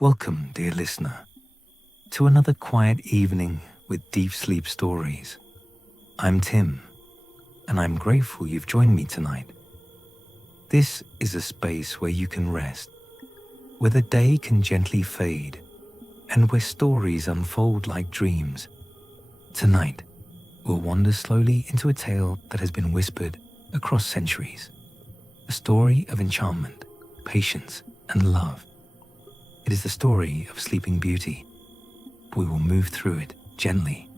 Welcome, dear listener, to another quiet evening with deep sleep stories. I'm Tim, and I'm grateful you've joined me tonight. This is a space where you can rest, where the day can gently fade, and where stories unfold like dreams. Tonight, we'll wander slowly into a tale that has been whispered across centuries. A story of enchantment, patience, and love. It is the story of Sleeping Beauty. We will move through it gently,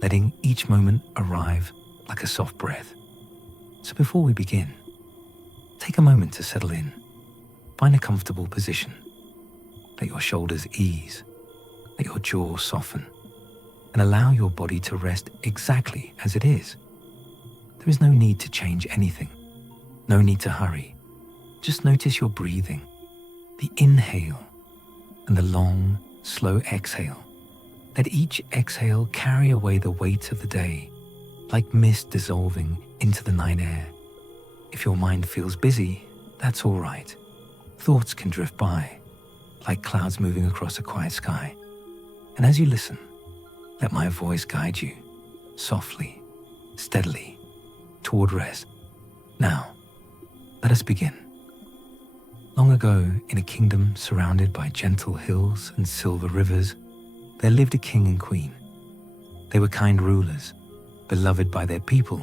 letting each moment arrive like a soft breath. So before we begin, take a moment to settle in. Find a comfortable position. Let your shoulders ease. Let your jaw soften. And allow your body to rest exactly as it is. There is no need to change anything. No need to hurry. Just notice your breathing, the inhale and the long, slow exhale. Let each exhale carry away the weight of the day, like mist dissolving into the night air. If your mind feels busy, that's all right. Thoughts can drift by, like clouds moving across a quiet sky. And as you listen, let my voice guide you, softly, steadily, toward rest. Now, let us begin. Long ago, in a kingdom surrounded by gentle hills and silver rivers, there lived a king and queen. They were kind rulers, beloved by their people,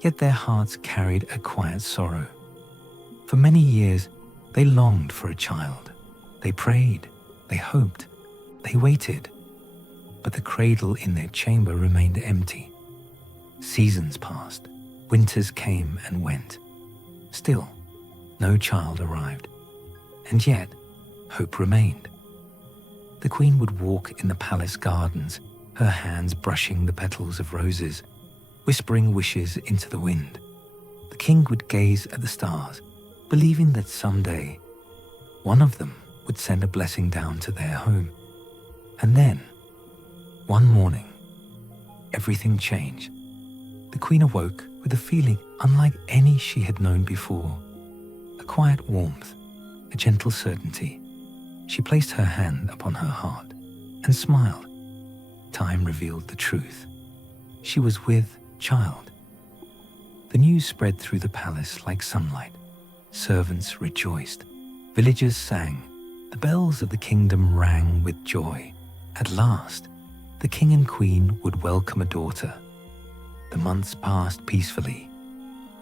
yet their hearts carried a quiet sorrow. For many years, they longed for a child. They prayed, they hoped, they waited, but the cradle in their chamber remained empty. Seasons passed, winters came and went. Still, no child arrived, and yet hope remained. The queen would walk in the palace gardens, her hands brushing the petals of roses, whispering wishes into the wind. The king would gaze at the stars, believing that someday one of them would send a blessing down to their home. And then, one morning, everything changed. The queen awoke with a feeling unlike any she had known before. A quiet warmth, a gentle certainty. She placed her hand upon her heart and smiled. Time revealed the truth. She was with child. The news spread through the palace like sunlight. Servants rejoiced. Villagers sang. The bells of the kingdom rang with joy. At last, the king and queen would welcome a daughter. The months passed peacefully.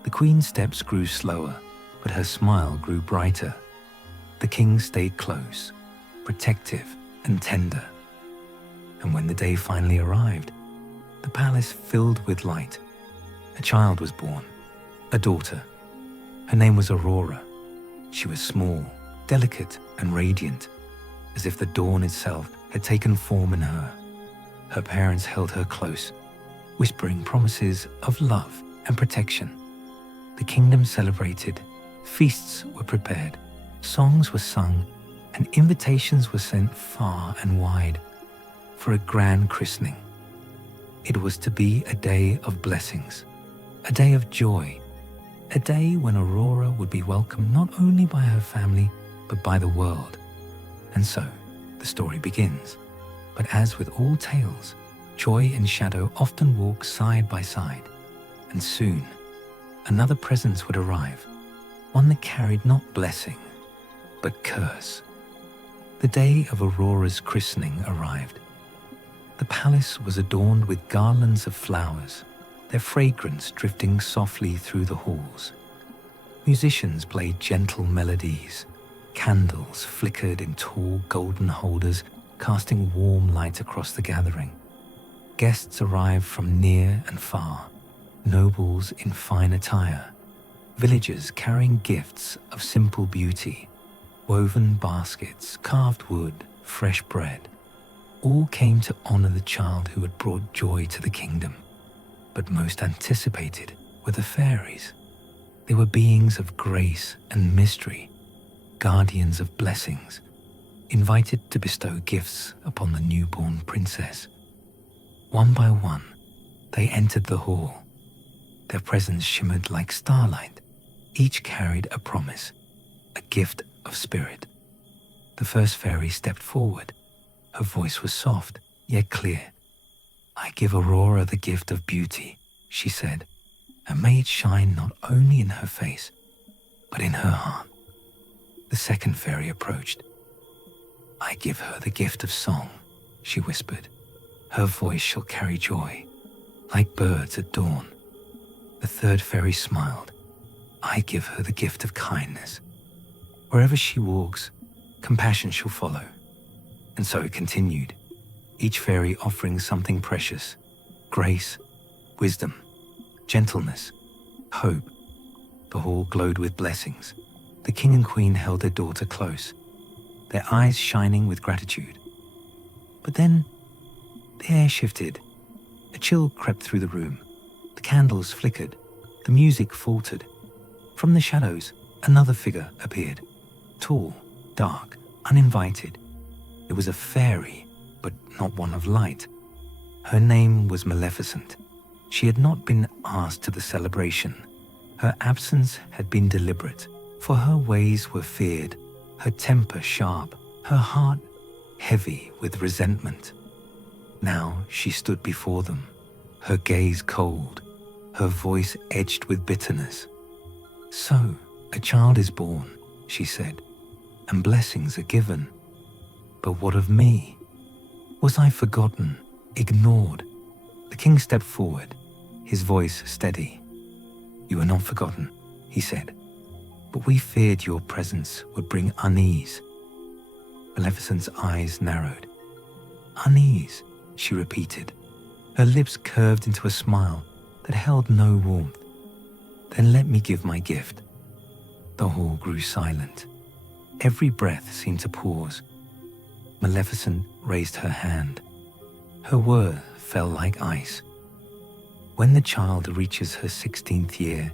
The queen's steps grew slower, but her smile grew brighter. The king stayed close, protective and tender. And when the day finally arrived, the palace filled with light. A child was born, a daughter. Her name was Aurora. She was small, delicate and radiant, as if the dawn itself had taken form in her. Her parents held her close, whispering promises of love and protection. The kingdom celebrated, feasts were prepared, songs were sung, and invitations were sent far and wide for a grand christening. It was to be a day of blessings, a day of joy, a day when Aurora would be welcomed not only by her family, but by the world. And so, the story begins. But as with all tales, joy and shadow often walk side by side, and soon, another presence would arrive, one that carried not blessing, but curse. The day of Aurora's christening arrived. The palace was adorned with garlands of flowers, their fragrance drifting softly through the halls. Musicians played gentle melodies. Candles flickered in tall golden holders, casting warm light across the gathering. Guests arrived from near and far, nobles in fine attire, villagers carrying gifts of simple beauty, woven baskets, carved wood, fresh bread. All came to honor the child who had brought joy to the kingdom. But most anticipated were the fairies. They were beings of grace and mystery, guardians of blessings, invited to bestow gifts upon the newborn princess. One by one, they entered the hall. Their presence shimmered like starlight. Each carried a promise, a gift of spirit. The first fairy stepped forward. Her voice was soft, yet clear. "I give Aurora the gift of beauty," she said, "and may it shine not only in her face, but in her heart." The second fairy approached. "I give her the gift of song," she whispered. "Her voice shall carry joy, like birds at dawn." The third fairy smiled. "I give her the gift of kindness. Wherever she walks, compassion shall follow." And so it continued, each fairy offering something precious: grace, wisdom, gentleness, hope. The hall glowed with blessings. The king and queen held their daughter close, their eyes shining with gratitude. But then the air shifted. A chill crept through the room. The candles flickered. The music faltered. From the shadows, another figure appeared. Tall, dark, uninvited. It was a fairy, but not one of light. Her name was Maleficent. She had not been asked to the celebration. Her absence had been deliberate, for her ways were feared, her temper sharp, her heart heavy with resentment. Now she stood before them, her gaze cold, her voice edged with bitterness. "So, a child is born," she said, "and blessings are given. But what of me? Was I forgotten, ignored?" The king stepped forward, his voice steady. "You are not forgotten," he said, "but we feared your presence would bring unease." Maleficent's eyes narrowed. "Unease," she repeated. Her lips curved into a smile that held no warmth. "Then let me give my gift." The hall grew silent. Every breath seemed to pause. Maleficent raised her hand. Her word fell like ice. "When the child reaches her 16th year,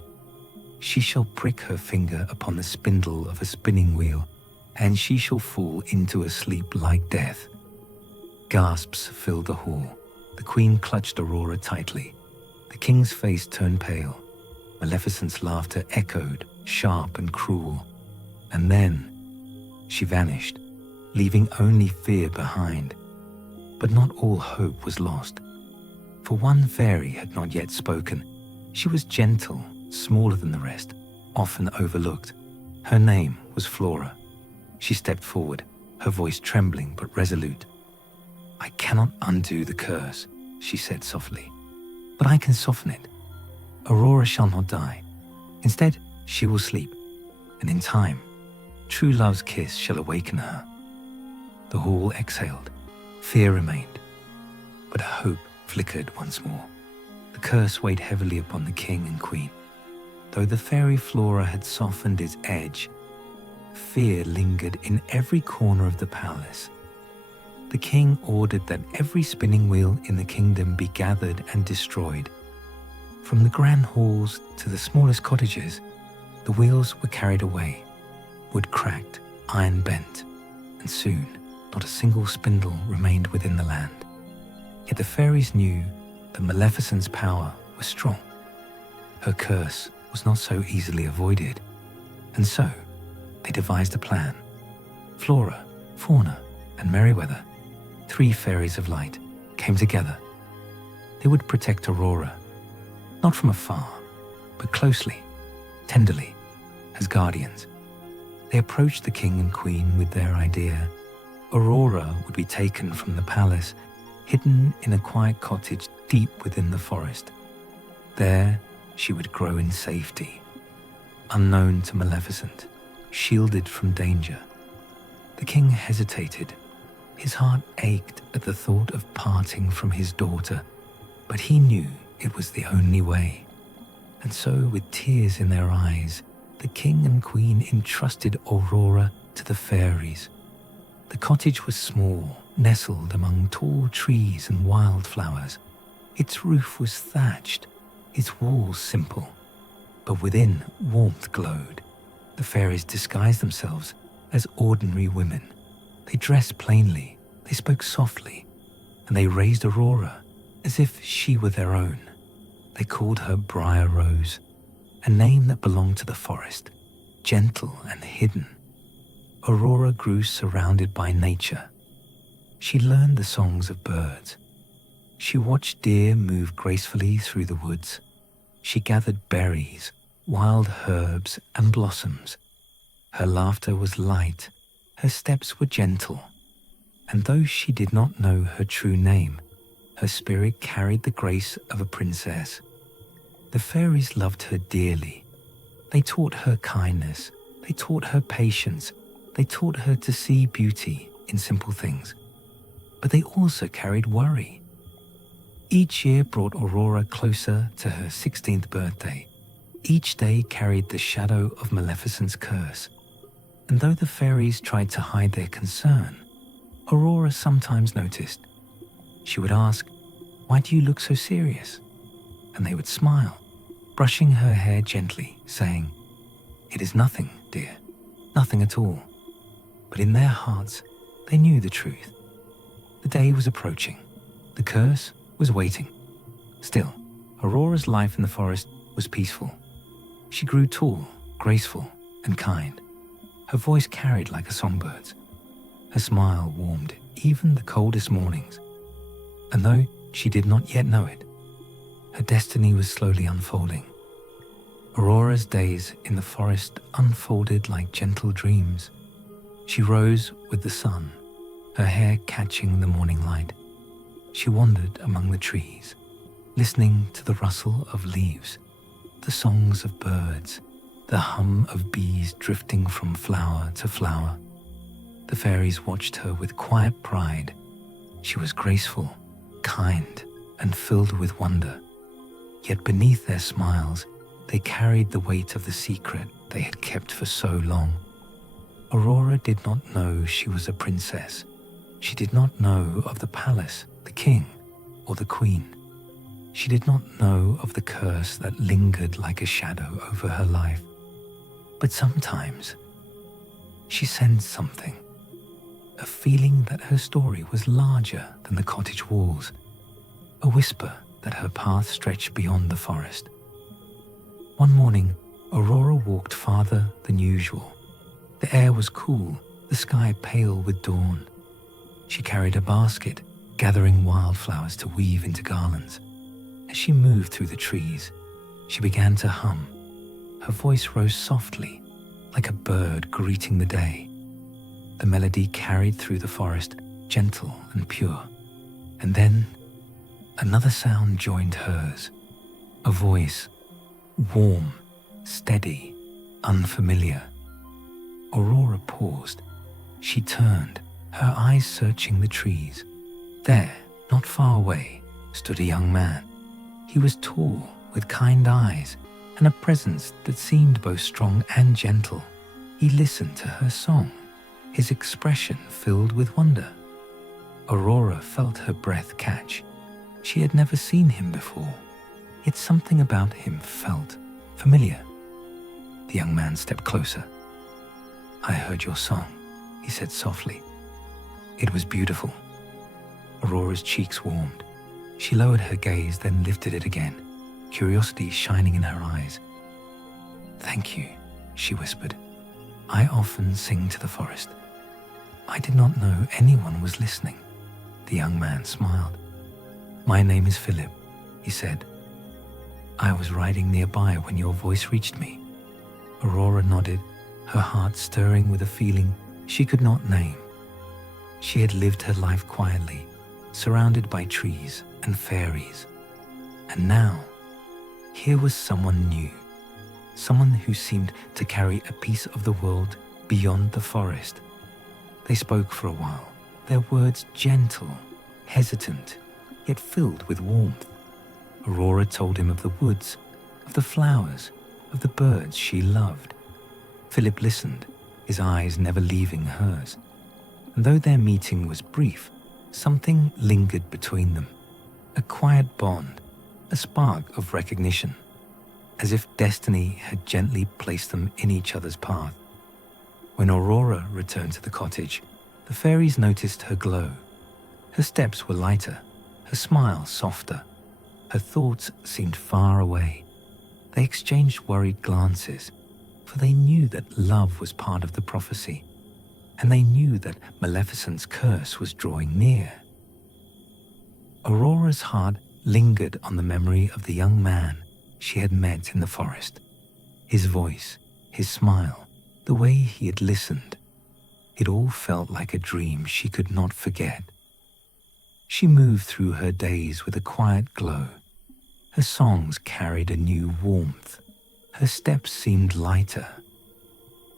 she shall prick her finger upon the spindle of a spinning wheel, and she shall fall into a sleep like death." Gasps filled the hall. The queen clutched Aurora tightly. The king's face turned pale. Maleficent's laughter echoed, sharp and cruel. And then she vanished, leaving only fear behind. But not all hope was lost. For one fairy had not yet spoken. She was gentle, smaller than the rest, often overlooked. Her name was Flora. She stepped forward, her voice trembling but resolute. "I cannot undo the curse," she said softly, "but I can soften it. Aurora shall not die. Instead, she will sleep, and in time, true love's kiss shall awaken her." The hall exhaled. Fear remained, but hope flickered once more. The curse weighed heavily upon the king and queen. Though the fairy Flora had softened its edge, fear lingered in every corner of the palace. The king ordered that every spinning wheel in the kingdom be gathered and destroyed. From the grand halls to the smallest cottages, the wheels were carried away, wood cracked, iron bent, and soon not a single spindle remained within the land. Yet the fairies knew that Maleficent's power was strong. Her curse was not so easily avoided, and so they devised a plan. Flora, Fauna, and Merryweather, 3 fairies of light, came together. They would protect Aurora, not from afar, but closely, tenderly, as guardians. They approached the king and queen with their idea. Aurora would be taken from the palace, hidden in a quiet cottage deep within the forest. There, she would grow in safety, unknown to Maleficent, shielded from danger. The king hesitated. His heart ached at the thought of parting from his daughter, but he knew it was the only way. And so, with tears in their eyes, the king and queen entrusted Aurora to the fairies. The cottage was small, nestled among tall trees and wildflowers. Its roof was thatched, its walls simple, but within warmth glowed. The fairies disguised themselves as ordinary women. They dressed plainly, they spoke softly, and they raised Aurora as if she were their own. They called her Briar Rose, a name that belonged to the forest, gentle and hidden. Aurora grew surrounded by nature. She learned the songs of birds. She watched deer move gracefully through the woods. She gathered berries, wild herbs, and blossoms. Her laughter was light, her steps were gentle, and though she did not know her true name, her spirit carried the grace of a princess. The fairies loved her dearly. They taught her kindness, they taught her patience, they taught her to see beauty in simple things. But they also carried worry. Each year brought Aurora closer to her 16th birthday. Each day carried the shadow of Maleficent's curse. And though the fairies tried to hide their concern, Aurora sometimes noticed. She would ask, "Why do you look so serious?" And they would smile, brushing her hair gently, saying, "It is nothing, dear, nothing at all." But in their hearts, they knew the truth. The day was approaching. The curse was waiting. Still, Aurora's life in the forest was peaceful. She grew tall, graceful, and kind. Her voice carried like a songbird's. Her smile warmed even the coldest mornings. And though she did not yet know it, her destiny was slowly unfolding. Aurora's days in the forest unfolded like gentle dreams. She rose with the sun, her hair catching the morning light. She wandered among the trees, listening to the rustle of leaves, the songs of birds, the hum of bees drifting from flower to flower. The fairies watched her with quiet pride. She was graceful, kind, and filled with wonder. Yet beneath their smiles, they carried the weight of the secret they had kept for so long. Aurora did not know she was a princess. She did not know of the palace, the king, or the queen. She did not know of the curse that lingered like a shadow over her life. But sometimes, she sensed something, a feeling that her story was larger than the cottage walls, a whisper that her path stretched beyond the forest. One morning, Aurora walked farther than usual. The air was cool, the sky pale with dawn. She carried a basket, gathering wildflowers to weave into garlands. As she moved through the trees, she began to hum. Her voice rose softly, like a bird greeting the day. The melody carried through the forest, gentle and pure. And then, another sound joined hers, a voice, warm, steady, unfamiliar. Aurora paused. She turned, her eyes searching the trees. There, not far away, stood a young man. He was tall, with kind eyes, and a presence that seemed both strong and gentle. He listened to her song, his expression filled with wonder. Aurora felt her breath catch. She had never seen him before, yet something about him felt familiar. The young man stepped closer. "I heard your song," he said softly. It was beautiful. Aurora's cheeks warmed. She lowered her gaze, then lifted it again, curiosity shining in her eyes. "Thank you," she whispered. "I often sing to the forest." I did not know anyone was listening. The young man smiled. "My name is Philip," he said. "I was riding nearby when your voice reached me." Aurora nodded, her heart stirring with a feeling she could not name. She had lived her life quietly, surrounded by trees and fairies. And now, here was someone new, someone who seemed to carry a piece of the world beyond the forest. They spoke for a while, their words gentle, hesitant, yet filled with warmth. Aurora told him of the woods, of the flowers, of the birds she loved. Philip listened, his eyes never leaving hers. And though their meeting was brief, something lingered between them. A quiet bond, a spark of recognition, as if destiny had gently placed them in each other's path. When Aurora returned to the cottage, the fairies noticed her glow. Her steps were lighter, her smile softer. Her thoughts seemed far away. They exchanged worried glances, for they knew that love was part of the prophecy. and they knew that Maleficent's curse was drawing near. Aurora's heart lingered on the memory of the young man she had met in the forest. His voice, his smile, the way he had listened. It all felt like a dream she could not forget. She moved through her days with a quiet glow. Her songs carried a new warmth. Her steps seemed lighter.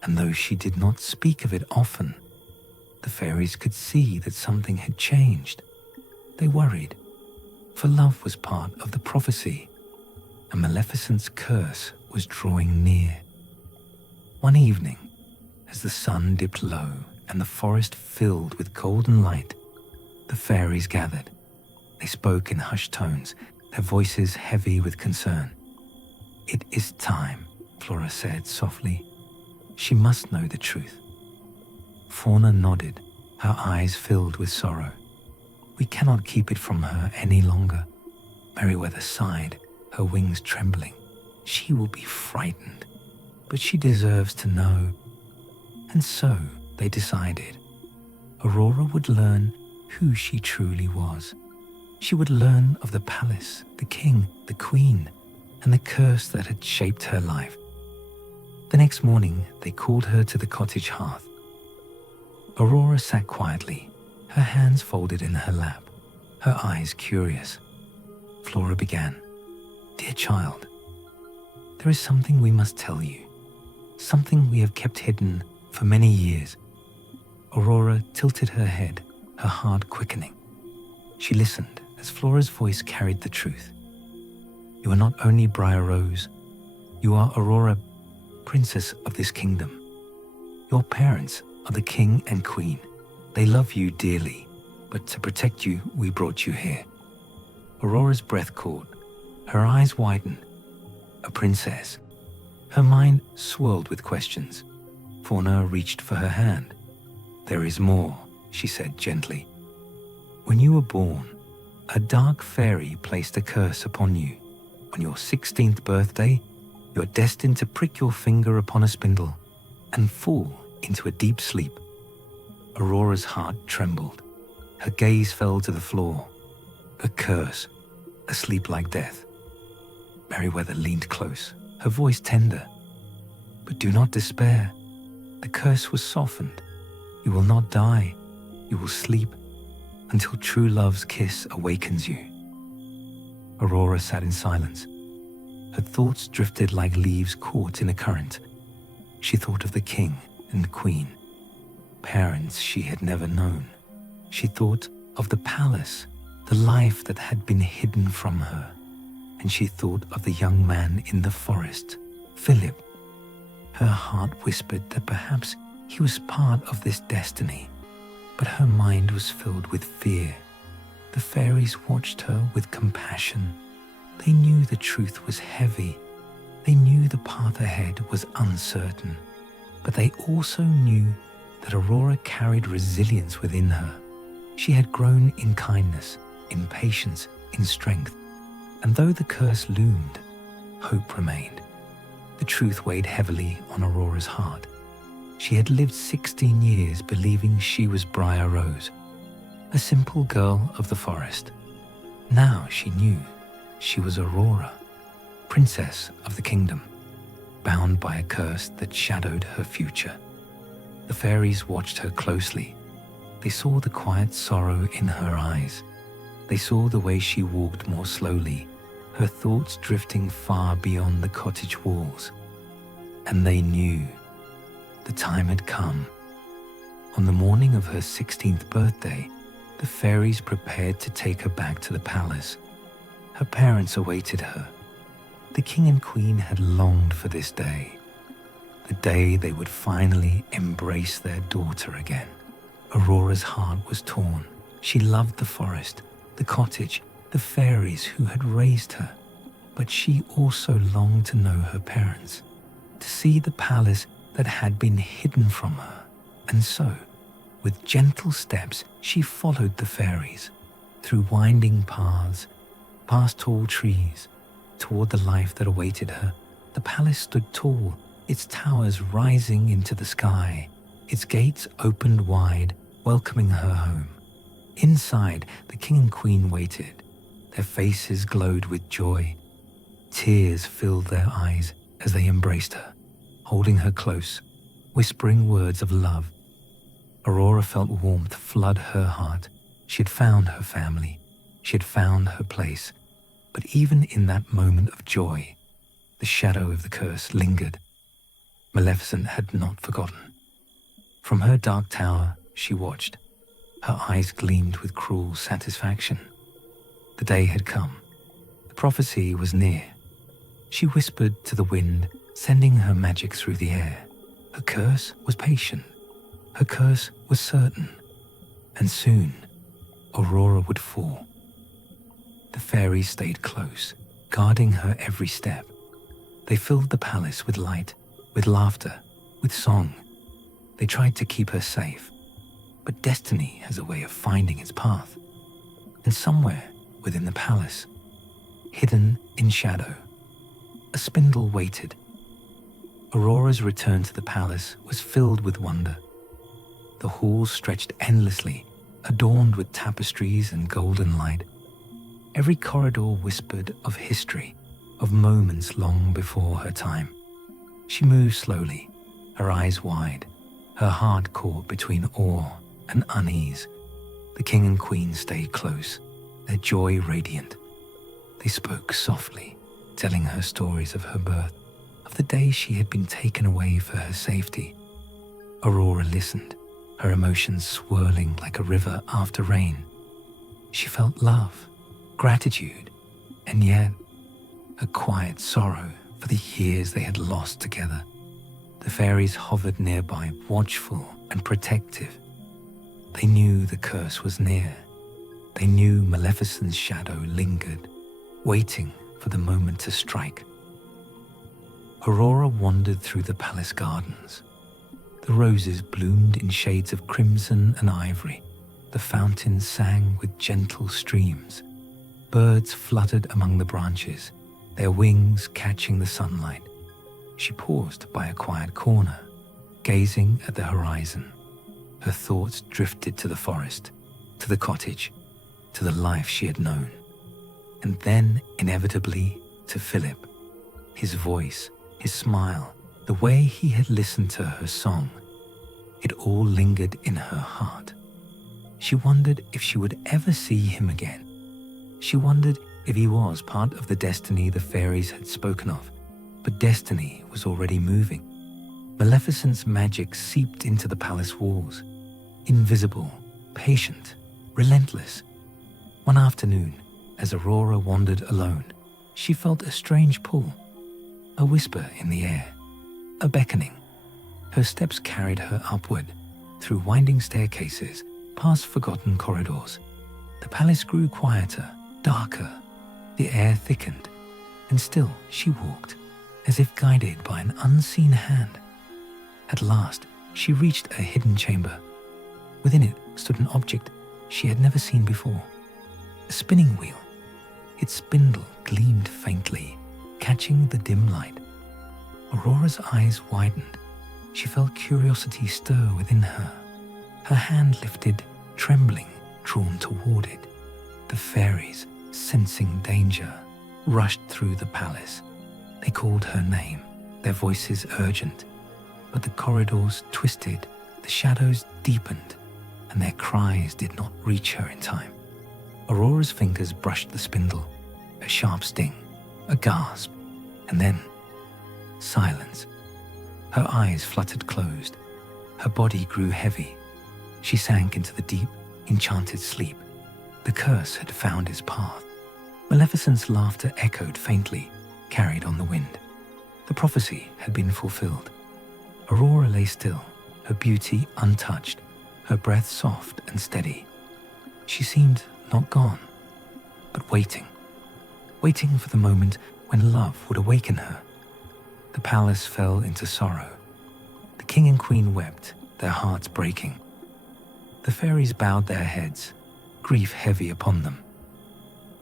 And though she did not speak of it often, the fairies could see that something had changed. They worried, for love was part of the prophecy, and Maleficent's curse was drawing near. One evening, as the sun dipped low and the forest filled with golden light, the fairies gathered. They spoke in hushed tones, their voices heavy with concern. "It is time," Flora said softly. "She must know the truth." Fauna nodded, her eyes filled with sorrow. "We cannot keep it from her any longer." Merryweather sighed, her wings trembling. "She will be frightened, but she deserves to know." And so they decided. Aurora would learn who she truly was. She would learn of the palace, the king, the queen, and the curse that had shaped her life. The next morning, they called her to the cottage hearth. Aurora sat quietly, her hands folded in her lap, her eyes curious. Flora began, "Dear child, there is something we must tell you, something we have kept hidden for many years." Aurora tilted her head, her heart quickening. She listened as Flora's voice carried the truth. "You are not only Briar Rose, you are Aurora, princess of this kingdom. Your parents are the king and queen. They love you dearly, but to protect you, we brought you here." Aurora's breath caught, her eyes widened. A princess. Her mind swirled with questions. Fauna reached for her hand. "There is more," she said gently. "When you were born, a dark fairy placed a curse upon you. On your 16th birthday, you are destined to prick your finger upon a spindle and fall into a deep sleep." Aurora's heart trembled. Her gaze fell to the floor. A curse, a sleep like death. Merryweather leaned close, her voice tender. "But do not despair. The curse was softened. You will not die. You will sleep until true love's kiss awakens you." Aurora sat in silence. Her thoughts drifted like leaves caught in a current. She thought of the king and queen, parents she had never known. She thought of the palace, the life that had been hidden from her. And she thought of the young man in the forest, Philip. Her heart whispered that perhaps he was part of this destiny, but her mind was filled with fear. The fairies watched her with compassion. They knew the truth was heavy. They knew the path ahead was uncertain, but they also knew that Aurora carried resilience within her. She had grown in kindness, in patience, in strength. And though the curse loomed, hope remained. The truth weighed heavily on Aurora's heart. She had lived 16 years believing she was Briar Rose, a simple girl of the forest. Now she knew she was Aurora, princess of the kingdom, bound by a curse that shadowed her future. The fairies watched her closely. They saw the quiet sorrow in her eyes. They saw the way she walked more slowly, her thoughts drifting far beyond the cottage walls. And they knew the time had come. On the morning of her 16th birthday, the fairies prepared to take her back to the palace. Her parents awaited her. The king and queen had longed for this day, the day they would finally embrace their daughter again. Aurora's heart was torn. She loved the forest, the cottage, the fairies who had raised her, but she also longed to know her parents, to see the palace that had been hidden from her. And so, with gentle steps, she followed the fairies, through winding paths, past tall trees, toward the life that awaited her. The palace stood tall, its towers rising into the sky, Its gates opened wide, welcoming her home. Inside, the king and queen waited. Their faces glowed with joy. Tears filled their eyes as they embraced her, holding her close, whispering words of love. Aurora felt warmth flood her heart. She had found her family. She had found her place. But even in that moment of joy, the shadow of the curse lingered. Maleficent had not forgotten. From her dark tower, she watched. Her eyes gleamed with cruel satisfaction. The day had come. The prophecy was near. She whispered to the wind, sending her magic through the air. Her curse was patient. Her curse was certain. And soon, Aurora would fall. The fairies stayed close, guarding her every step. They filled the palace with light, with laughter, with song. They tried to keep her safe. But destiny has a way of finding its path. And somewhere within the palace, hidden in shadow, a spindle waited. Aurora's return to the palace was filled with wonder. The halls stretched endlessly, adorned with tapestries and golden light. Every corridor whispered of history, of moments long before her time. She moved slowly, her eyes wide, her heart caught between awe and unease. The king and queen stayed close, their joy radiant. They spoke softly, telling her stories of her birth, of the day she had been taken away for her safety. Aurora listened, her emotions swirling like a river after rain. She felt love, gratitude, and yet a quiet sorrow for the years they had lost together. The fairies hovered nearby, watchful and protective. They knew the curse was near. They knew Maleficent's shadow lingered, waiting for the moment to strike. Aurora wandered through the palace gardens. The roses bloomed in shades of crimson and ivory. The fountains sang with gentle streams. Birds fluttered among the branches, their wings catching the sunlight. She paused by a quiet corner, gazing at the horizon. Her thoughts drifted to the forest, to the cottage, to the life she had known. And then, inevitably, to Philip. His voice, his smile, the way he had listened to her song. It all lingered in her heart. She wondered if she would ever see him again. She wondered if he was part of the destiny the fairies had spoken of. But destiny was already moving. Maleficent's magic seeped into the palace walls. Invisible, patient, relentless. One afternoon, as Aurora wandered alone, she felt a strange pull. A whisper in the air. A beckoning. Her steps carried her upward, through winding staircases, past forgotten corridors. The palace grew quieter, darker. The air thickened, and still she walked, as if guided by an unseen hand. At last, she reached a hidden chamber. Within it stood an object she had never seen before. A spinning wheel. Its spindle gleamed faintly, catching the dim light. Aurora's eyes widened. She felt curiosity stir within her. Her hand lifted, trembling, drawn toward it. The fairies, sensing danger, rushed through the palace. They called her name, their voices urgent. But the corridors twisted, the shadows deepened, and their cries did not reach her in time. Aurora's fingers brushed the spindle, a sharp sting, a gasp, and then silence. Her eyes fluttered closed. Her body grew heavy. She sank into the deep, enchanted sleep. The curse had found its path. Maleficent's laughter echoed faintly, carried on the wind. The prophecy had been fulfilled. Aurora lay still, her beauty untouched, her breath soft and steady. She seemed not gone, but waiting for the moment when love would awaken her. The palace fell into sorrow. The king and queen wept, their hearts breaking. The fairies bowed their heads, grief heavy upon them.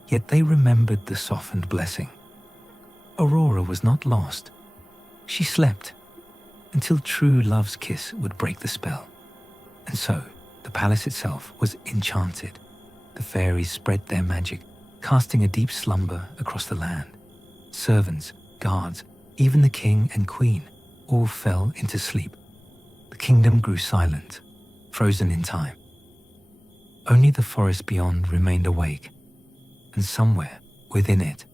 Yet they remembered the softened blessing. Aurora was not lost. She slept, until true love's kiss would break the spell. And so, the palace itself was enchanted. The fairies spread their magic, casting a deep slumber across the land. Servants, guards, even the king and queen all fell into sleep. The kingdom grew silent, frozen in time. Only the forest beyond remained awake, and somewhere within it,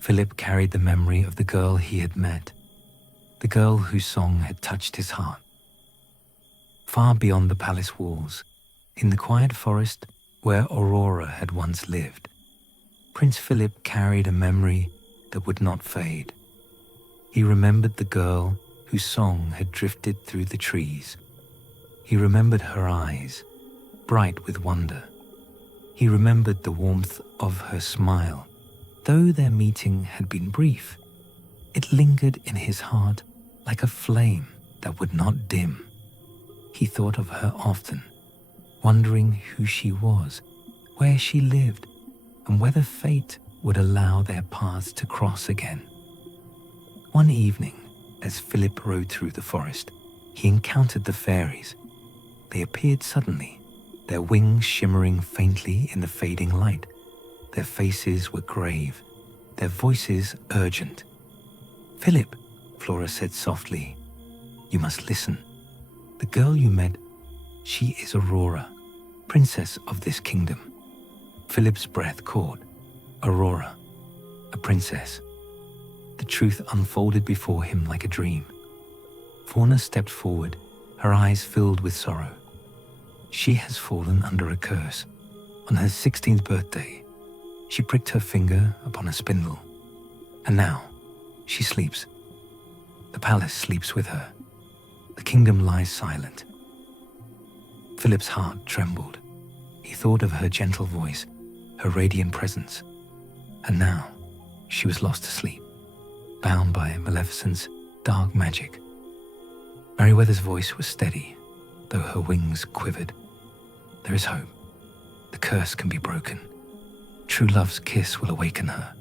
Philip carried the memory of the girl he had met, the girl whose song had touched his heart. Far beyond the palace walls, in the quiet forest where Aurora had once lived, Prince Philip carried a memory that would not fade. He remembered the girl whose song had drifted through the trees. He remembered her eyes, bright with wonder. He remembered the warmth of her smile. Though their meeting had been brief, it lingered in his heart like a flame that would not dim. He thought of her often, wondering who she was, where she lived, and whether fate would allow their paths to cross again. One evening, as Philip rode through the forest, he encountered the fairies. They appeared suddenly, their wings shimmering faintly in the fading light. Their faces were grave, their voices urgent. "Philip," Flora said softly, "you must listen. The girl you met, she is Aurora, princess of this kingdom." Philip's breath caught. Aurora, a princess. The truth unfolded before him like a dream. Fauna stepped forward, her eyes filled with sorrow. She has fallen under a curse. On her 16th birthday, she pricked her finger upon a spindle. And now, she sleeps. The palace sleeps with her. The kingdom lies silent. Philip's heart trembled. He thought of her gentle voice, her radiant presence. And now, she was lost to sleep, bound by Maleficent's dark magic. Merryweather's voice was steady, though her wings quivered. "There is hope. The curse can be broken. True love's kiss will awaken her.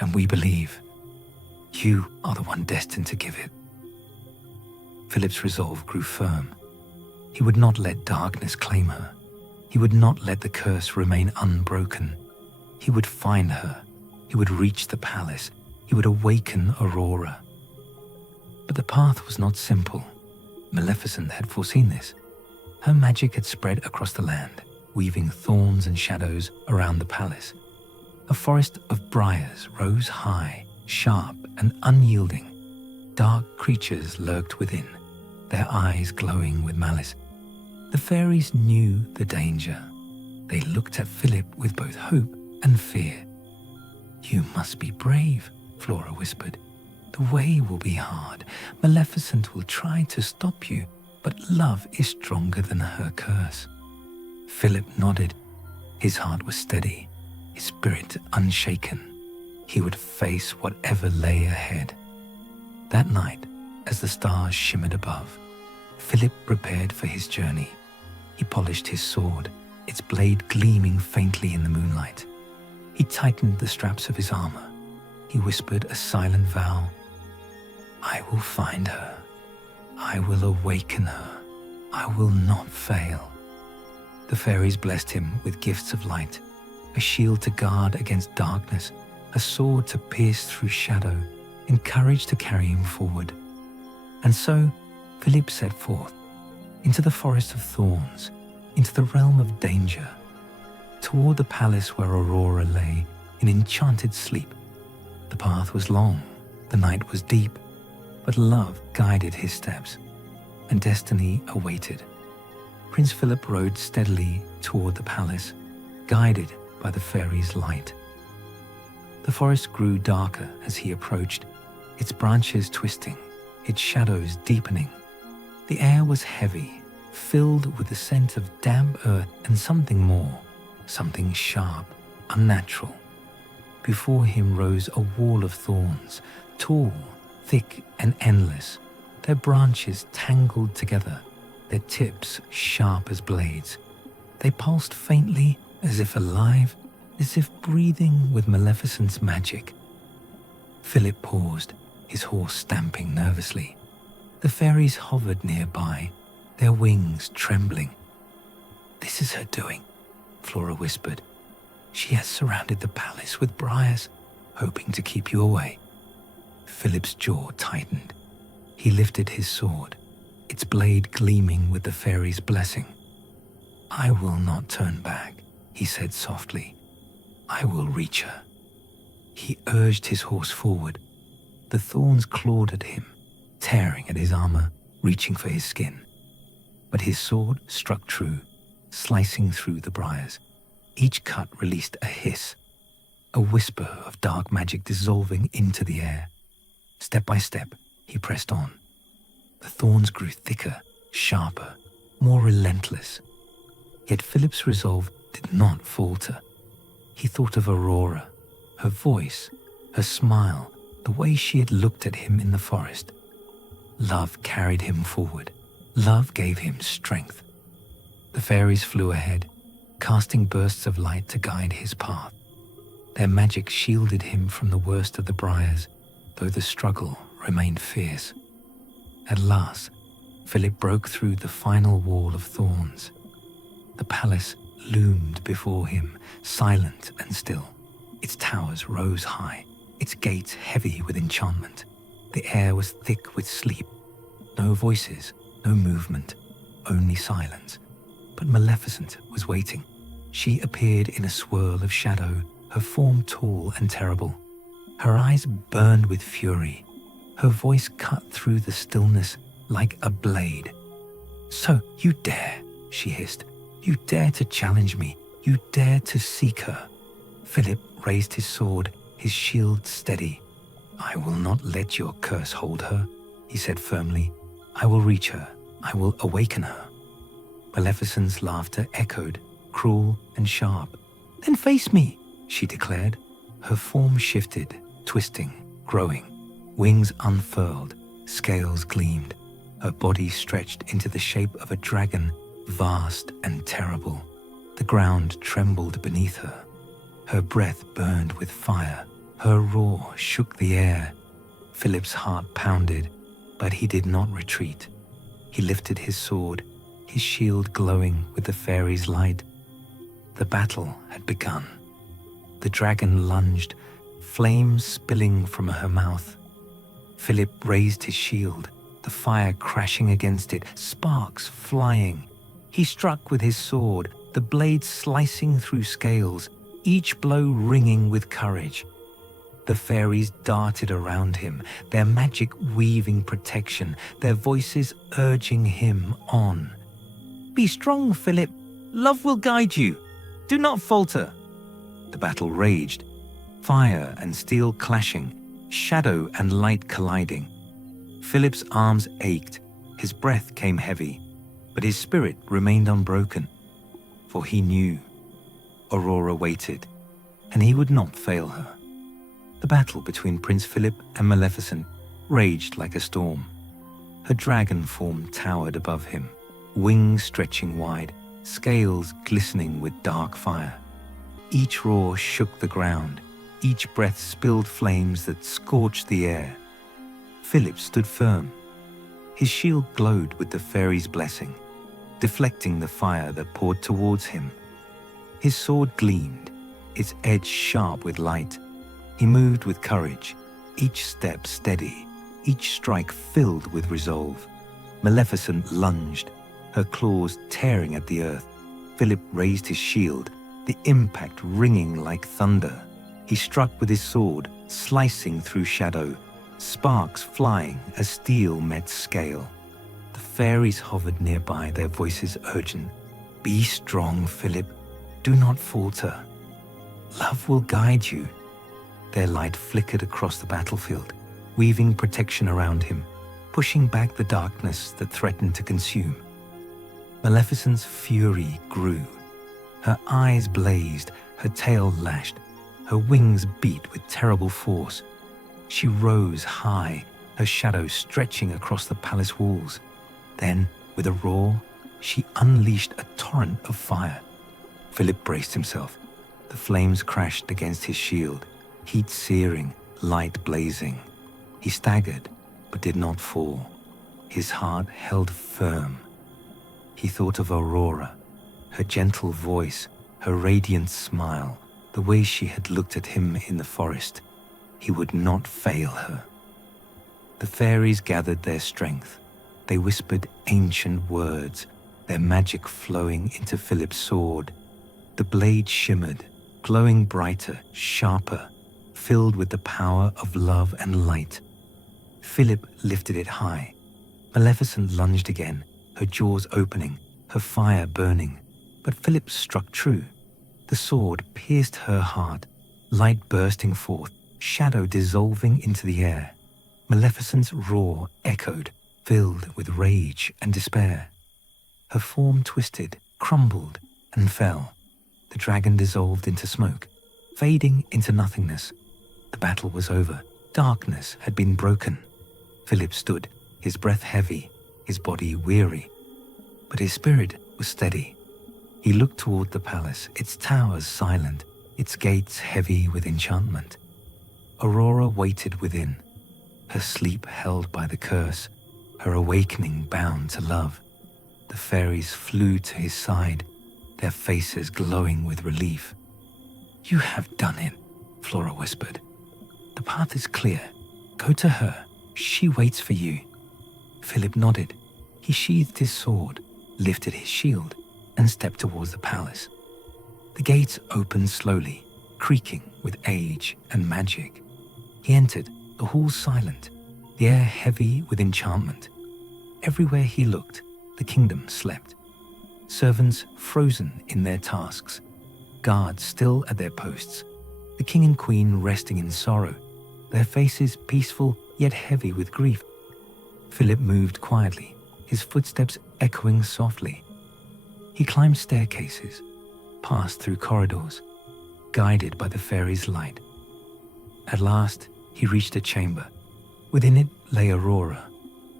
And we believe you are the one destined to give it." Philip's resolve grew firm. He would not let darkness claim her. He would not let the curse remain unbroken. He would find her. He would reach the palace. He would awaken Aurora. But the path was not simple. Maleficent had foreseen this. Her magic had spread across the land, weaving thorns and shadows around the palace. A forest of briars rose high, sharp and unyielding. Dark creatures lurked within, their eyes glowing with malice. The fairies knew the danger. They looked at Philip with both hope and fear. "You must be brave," Flora whispered. "The way will be hard. Maleficent will try to stop you, but love is stronger than her curse." Philip nodded. His heart was steady, his spirit unshaken. He would face whatever lay ahead. That night, as the stars shimmered above, Philip prepared for his journey. He polished his sword, its blade gleaming faintly in the moonlight. He tightened the straps of his armor. He whispered a silent vow. "I will find her. I will awaken her. I will not fail." The fairies blessed him with gifts of light, a shield to guard against darkness, a sword to pierce through shadow, and courage to carry him forward. And so Philip set forth, into the forest of thorns, into the realm of danger, toward the palace where Aurora lay in enchanted sleep. The path was long, the night was deep, but love guided his steps, and destiny awaited. Prince Philip rode steadily toward the palace, guided by the fairies' light. The forest grew darker as he approached, its branches twisting, its shadows deepening. The air was heavy, filled with the scent of damp earth and something more, something sharp, unnatural. Before him rose a wall of thorns, tall, thick and endless, their branches tangled together, their tips sharp as blades. They pulsed faintly, as if alive, as if breathing with Maleficent's magic. Philip paused, his horse stamping nervously. The fairies hovered nearby, their wings trembling. "This is her doing," Flora whispered. "She has surrounded the palace with briars, hoping to keep you away." Philip's jaw tightened. He lifted his sword, its blade gleaming with the fairy's blessing. "I will not turn back," he said softly. "I will reach her." He urged his horse forward. The thorns clawed at him, tearing at his armor, reaching for his skin. But his sword struck true, slicing through the briars. Each cut released a hiss, a whisper of dark magic dissolving into the air. Step by step, he pressed on. The thorns grew thicker, sharper, more relentless. Yet Philip's resolve did not falter. He thought of Aurora, her voice, her smile, the way she had looked at him in the forest. Love carried him forward. Love gave him strength. The fairies flew ahead, casting bursts of light to guide his path. Their magic shielded him from the worst of the briars, though the struggle remained fierce. At last, Philip broke through the final wall of thorns. The palace loomed before him, silent and still. Its towers rose high, its gates heavy with enchantment. The air was thick with sleep. No voices, no movement, only silence. But Maleficent was waiting. She appeared in a swirl of shadow, her form tall and terrible. Her eyes burned with fury. Her voice cut through the stillness like a blade. "So you dare," she hissed. "You dare to challenge me. You dare to seek her." Philip raised his sword, his shield steady. "I will not let your curse hold her," he said firmly. "I will reach her. I will awaken her." Maleficent's laughter echoed, cruel and sharp. "Then face me," she declared. Her form shifted, twisting, growing. Wings unfurled, scales gleamed. Her body stretched into the shape of a dragon, vast and terrible. The ground trembled beneath her. Her breath burned with fire. Her roar shook the air. Philip's heart pounded, but he did not retreat. He lifted his sword, his shield glowing with the fairy's light. The battle had begun. The dragon lunged, flames spilling from her mouth. Philip raised his shield, the fire crashing against it, sparks flying. He struck with his sword, the blade slicing through scales, each blow ringing with courage. The fairies darted around him, their magic weaving protection, their voices urging him on. "Be strong, Philip. Love will guide you. Do not falter." The battle raged, fire and steel clashing, shadow and light colliding. Philip's arms ached, his breath came heavy, but his spirit remained unbroken, for he knew Aurora waited, and he would not fail her. The battle between Prince Philip and Maleficent raged like a storm. Her dragon form towered above him, wings stretching wide, scales glistening with dark fire. Each roar shook the ground, each breath spilled flames that scorched the air. Philip stood firm. His shield glowed with the fairy's blessing, deflecting the fire that poured towards him. His sword gleamed, its edge sharp with light. He moved with courage, each step steady, each strike filled with resolve. Maleficent lunged, her claws tearing at the earth. Philip raised his shield, the impact ringing like thunder. He struck with his sword, slicing through shadow, sparks flying as steel met scale. The fairies hovered nearby, their voices urgent. "Be strong, Philip. Do not falter. Love will guide you." Their light flickered across the battlefield, weaving protection around him, pushing back the darkness that threatened to consume. Maleficent's fury grew. Her eyes blazed, her tail lashed, her wings beat with terrible force. She rose high, her shadow stretching across the palace walls. Then, with a roar, she unleashed a torrent of fire. Philip braced himself. The flames crashed against his shield, heat searing, light blazing. He staggered, but did not fall. His heart held firm. He thought of Aurora, her gentle voice, her radiant smile, the way she had looked at him in the forest. He would not fail her. The fairies gathered their strength. They whispered ancient words, their magic flowing into Philip's sword. The blade shimmered, glowing brighter, sharper, filled with the power of love and light. Philip lifted it high. Maleficent lunged again, her jaws opening, her fire burning. But Philip struck true. The sword pierced her heart, light bursting forth, shadow dissolving into the air. Maleficent's roar echoed, filled with rage and despair. Her form twisted, crumbled, and fell. The dragon dissolved into smoke, fading into nothingness. The battle was over. Darkness had been broken. Philip stood, his breath heavy, his body weary. But his spirit was steady. He looked toward the palace, its towers silent, its gates heavy with enchantment. Aurora waited within, her sleep held by the curse, her awakening bound to love. The fairies flew to his side, their faces glowing with relief. "You have done it," Flora whispered. "The path is clear. Go to her. She waits for you." Philip nodded. He sheathed his sword, lifted his shield, and stepped towards the palace. The gates opened slowly, creaking with age and magic. He entered, the hall silent, the air heavy with enchantment. Everywhere he looked, the kingdom slept. Servants frozen in their tasks, guards still at their posts, the king and queen resting in sorrow, their faces peaceful yet heavy with grief. Philip moved quietly, his footsteps echoing softly. He climbed staircases, passed through corridors, guided by the fairies' light. At last, he reached a chamber. Within it lay Aurora.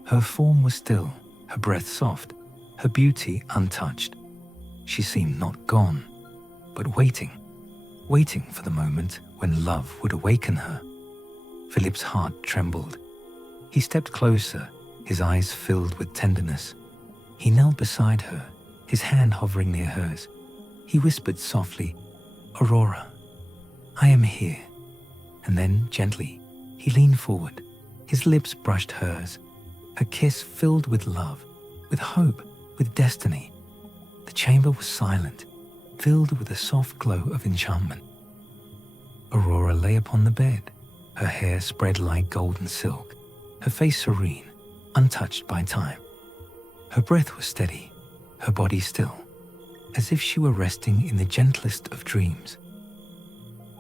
Her form was still, her breath soft, her beauty untouched. She seemed not gone, but waiting for the moment when love would awaken her. Philip's heart trembled. He stepped closer, his eyes filled with tenderness. He knelt beside her, his hand hovering near hers. He whispered softly, "Aurora, I am here." And then, gently, he leaned forward. His lips brushed hers, a kiss filled with love, with hope, with destiny. The chamber was silent, filled with a soft glow of enchantment. Aurora lay upon the bed, her hair spread like golden silk, her face serene, untouched by time. Her breath was steady, her body still, as if she were resting in the gentlest of dreams.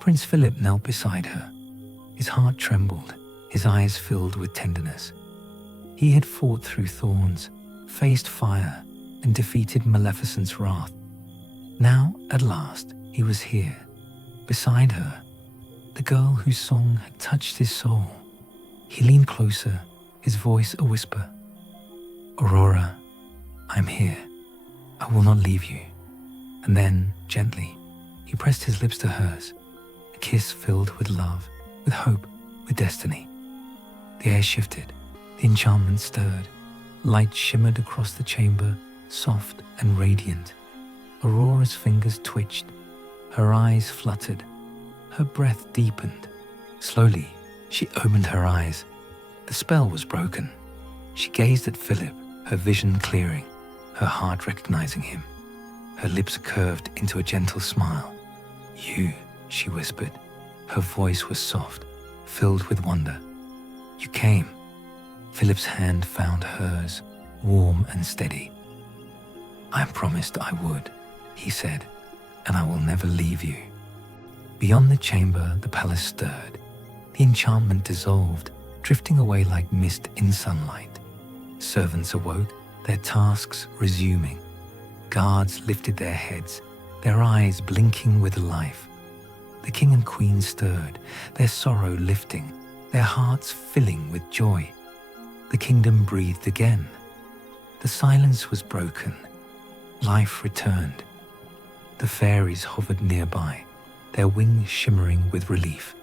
Prince Philip knelt beside her. His heart trembled, his eyes filled with tenderness. He had fought through thorns, faced fire, and defeated Maleficent's wrath. Now, at last, he was here, beside her, the girl whose song had touched his soul. He leaned closer, his voice a whisper. "Aurora, I'm here. I will not leave you." And then, gently, he pressed his lips to hers, a kiss filled with love, with hope, with destiny. The air shifted, the enchantment stirred, light shimmered across the chamber, soft and radiant. Aurora's fingers twitched, her eyes fluttered, her breath deepened. Slowly, she opened her eyes. The spell was broken. She gazed at Philip, her vision clearing, her heart recognizing him. Her lips curved into a gentle smile. "You," she whispered. Her voice was soft, filled with wonder. "You came." Philip's hand found hers, warm and steady. "I promised I would," he said, "and I will never leave you." Beyond the chamber, the palace stirred. The enchantment dissolved, drifting away like mist in sunlight. Servants awoke, their tasks resuming. Guards lifted their heads, their eyes blinking with life. The king and queen stirred, their sorrow lifting, their hearts filling with joy. The kingdom breathed again. The silence was broken. Life returned. The fairies hovered nearby, their wings shimmering with relief.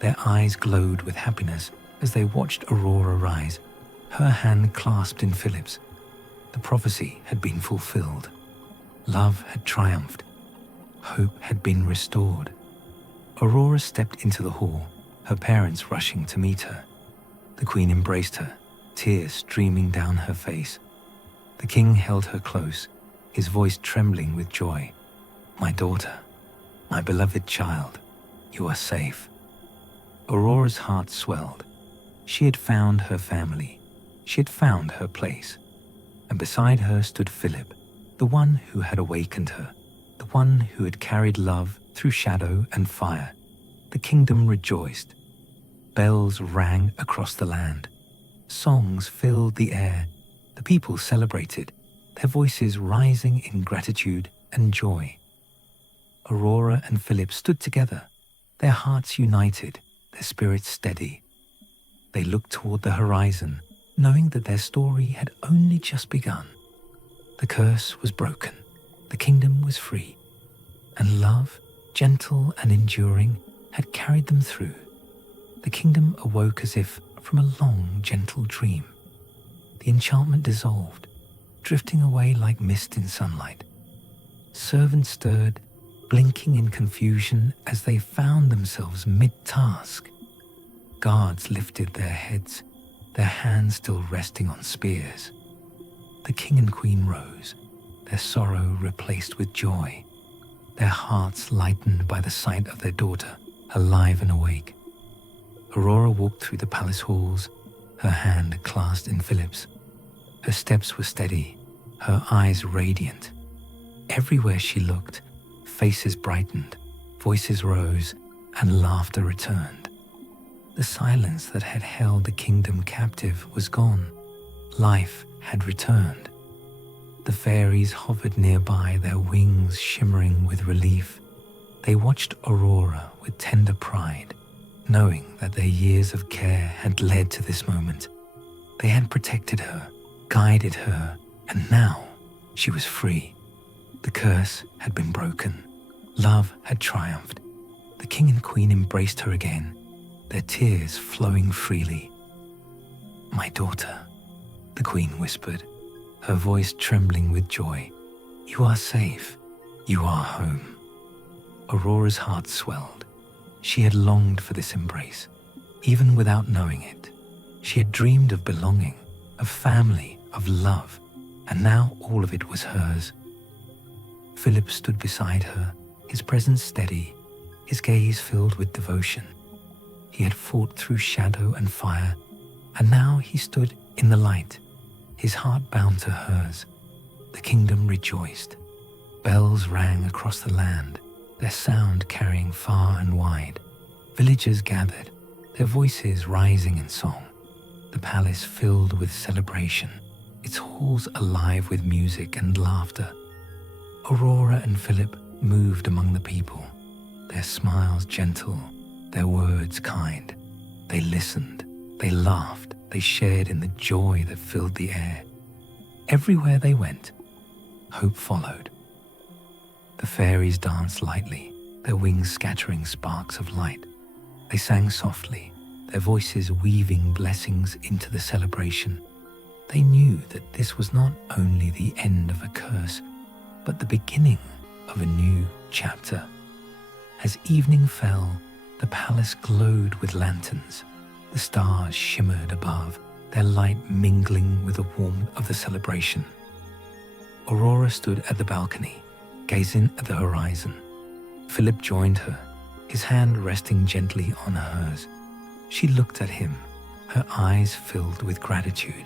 Their eyes glowed with happiness, As they watched Aurora rise, her hand clasped in Philip's. The prophecy had been fulfilled. Love had triumphed. Hope had been restored. Aurora stepped into the hall, her parents rushing to meet her. The Queen embraced her, tears streaming down her face. The King held her close, his voice trembling with joy. "My daughter, my beloved child, you are safe." Aurora's heart swelled. She had found her family. She had found her place. And beside her stood Philip, the one who had awakened her, the one who had carried love through shadow and fire. The kingdom rejoiced. Bells rang across the land. Songs filled the air. The people celebrated, their voices rising in gratitude and joy. Aurora and Philip stood together, their hearts united, their spirits steady. They looked toward the horizon, knowing that their story had only just begun. The curse was broken, the kingdom was free, and love, gentle and enduring, had carried them through. The kingdom awoke as if from a long, gentle dream. The enchantment dissolved, drifting away like mist in sunlight. Servants stirred, blinking in confusion as they found themselves mid-task. Guards lifted their heads, their hands still resting on spears. The king and queen rose, their sorrow replaced with joy, their hearts lightened by the sight of their daughter, alive and awake. Aurora walked through the palace halls, her hand clasped in Philip's. Her steps were steady, her eyes radiant. Everywhere she looked, faces brightened, voices rose, and laughter returned. The silence that had held the kingdom captive was gone. Life had returned. The fairies hovered nearby, their wings shimmering with relief. They watched Aurora with tender pride, knowing that their years of care had led to this moment. They had protected her, guided her, and now she was free. The curse had been broken. Love had triumphed. The king and queen embraced her again, their tears flowing freely. "My daughter," the queen whispered, her voice trembling with joy. "You are safe. You are home." Aurora's heart swelled. She had longed for this embrace, even without knowing it. She had dreamed of belonging, of family, of love, and now all of it was hers. Philip stood beside her, his presence steady, his gaze filled with devotion. He had fought through shadow and fire, and now he stood in the light, his heart bound to hers. The kingdom rejoiced. Bells rang across the land, their sound carrying far and wide. Villagers gathered, their voices rising in song. The palace filled with celebration, its halls alive with music and laughter. Aurora and Philip moved among the people, their smiles gentle, their words kind. They listened, they laughed, they shared in the joy that filled the air. Everywhere they went, hope followed. The fairies danced lightly, their wings scattering sparks of light. They sang softly, their voices weaving blessings into the celebration. They knew that this was not only the end of a curse, but the beginning of a new chapter. As evening fell, the palace glowed with lanterns. The stars shimmered above, their light mingling with the warmth of the celebration. Aurora stood at the balcony, gazing at the horizon. Philip joined her, his hand resting gently on hers. She looked at him, her eyes filled with gratitude.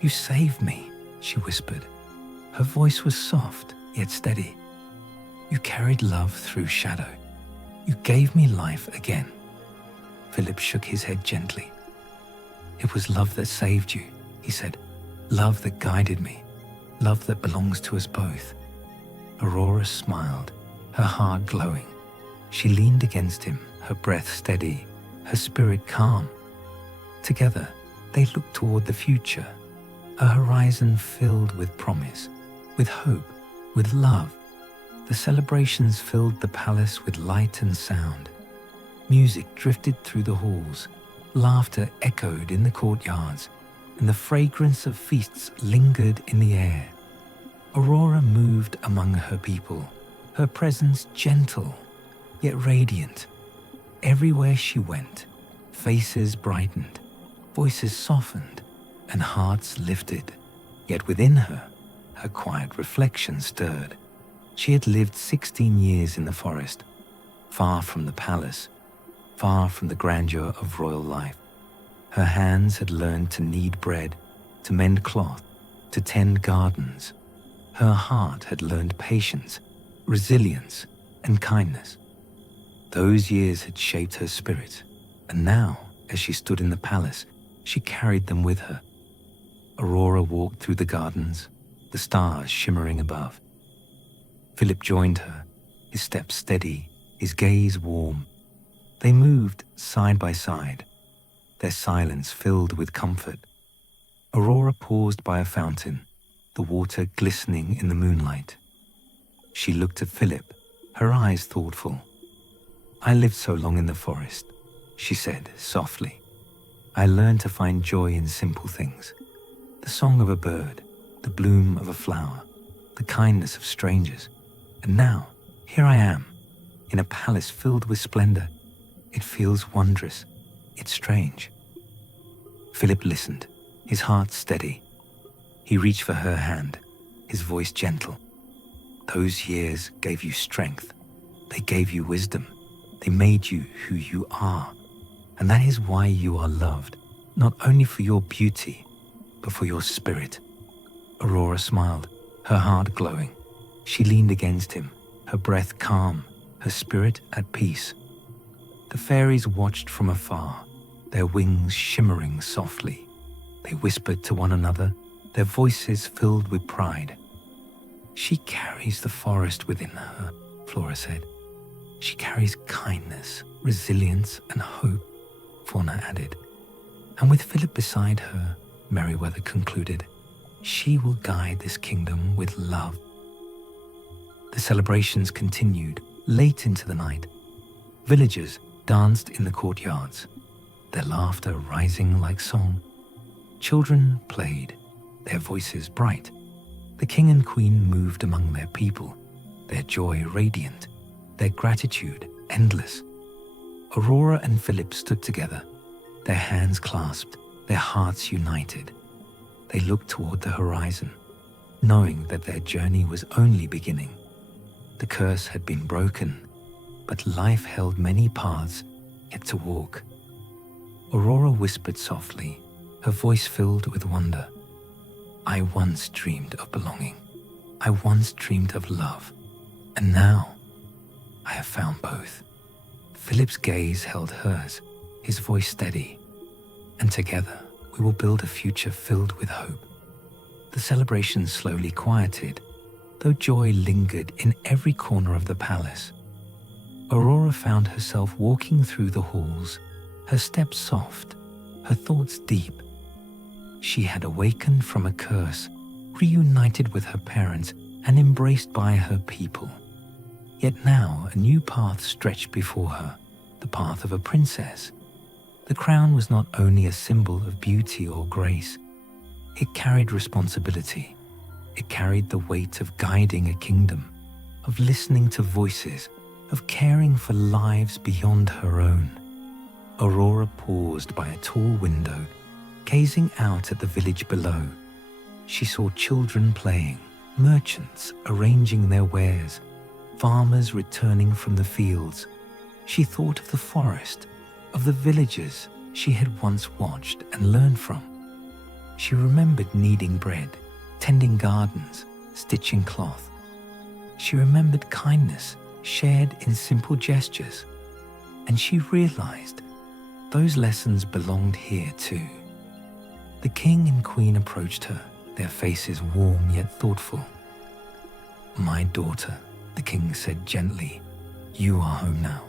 "You saved me," she whispered. Her voice was soft, yet steady. "You carried love through shadow. You gave me life again." Philip shook his head gently. "It was love that saved you," he said. "Love that guided me. Love that belongs to us both." Aurora smiled, her heart glowing. She leaned against him, her breath steady, her spirit calm. Together, they looked toward the future, a horizon filled with promise, with hope, with love. The celebrations filled the palace with light and sound. Music drifted through the halls, Laughter echoed in the courtyards, and the fragrance of feasts lingered in the air. Aurora moved among her people, her presence gentle, yet radiant. Everywhere she went, faces brightened, voices softened, and hearts lifted. Yet within her, her quiet reflection stirred. She had lived 16 years in the forest, far from the palace, far from the grandeur of royal life. Her hands had learned to knead bread, to mend cloth, to tend gardens. Her heart had learned patience, resilience, and kindness. Those years had shaped her spirit, and now, as she stood in the palace, she carried them with her. Aurora walked through the gardens, the stars shimmering above. Philip joined her, his steps steady, his gaze warm. They moved side by side, their silence filled with comfort. Aurora paused by a fountain, the water glistening in the moonlight. She looked at Philip, her eyes thoughtful. "I lived so long in the forest," she said softly. "I learned to find joy in simple things. The song of a bird, the bloom of a flower, the kindness of strangers. And now, here I am, in a palace filled with splendor. It feels wondrous. It's strange." Philip listened, his heart steady. He reached for her hand, his voice gentle. "Those years gave you strength. They gave you wisdom. They made you who you are. And that is why you are loved, not only for your beauty, but for your spirit." Aurora smiled, her heart glowing. She leaned against him, her breath calm, her spirit at peace. The fairies watched from afar, their wings shimmering softly. They whispered to one another, their voices filled with pride. "She carries the forest within her," Flora said. "She carries kindness, resilience, and hope," Fauna added. "And with Philip beside her," Meriwether concluded, "she will guide this kingdom with love." The celebrations continued late into the night. Villagers danced in the courtyards, their laughter rising like song. Children played, their voices bright. The king and queen moved among their people, their joy radiant, their gratitude endless. Aurora and Philip stood together, their hands clasped, their hearts united. They looked toward the horizon, knowing that their journey was only beginning. The curse had been broken, but life held many paths yet to walk. Aurora whispered softly, her voice filled with wonder. "I once dreamed of belonging. I once dreamed of love. And now, I have found both." Philip's gaze held hers, his voice steady. "And together, we will build a future filled with hope." The celebration slowly quieted, though joy lingered in every corner of the palace. Aurora found herself walking through the halls, her steps soft, her thoughts deep. She had awakened from a curse, reunited with her parents, and embraced by her people. Yet now a new path stretched before her, the path of a princess. The crown was not only a symbol of beauty or grace, it carried responsibility. It carried the weight of guiding a kingdom, of listening to voices, of caring for lives beyond her own. Aurora paused by a tall window, gazing out at the village below. She saw children playing, merchants arranging their wares, farmers returning from the fields. She thought of the forest, of the villagers she had once watched and learned from. She remembered kneading bread, tending gardens, stitching cloth. She remembered kindness shared in simple gestures, and she realized those lessons belonged here too. The king and queen approached her, their faces warm yet thoughtful. "My daughter," the king said gently, "you are home now.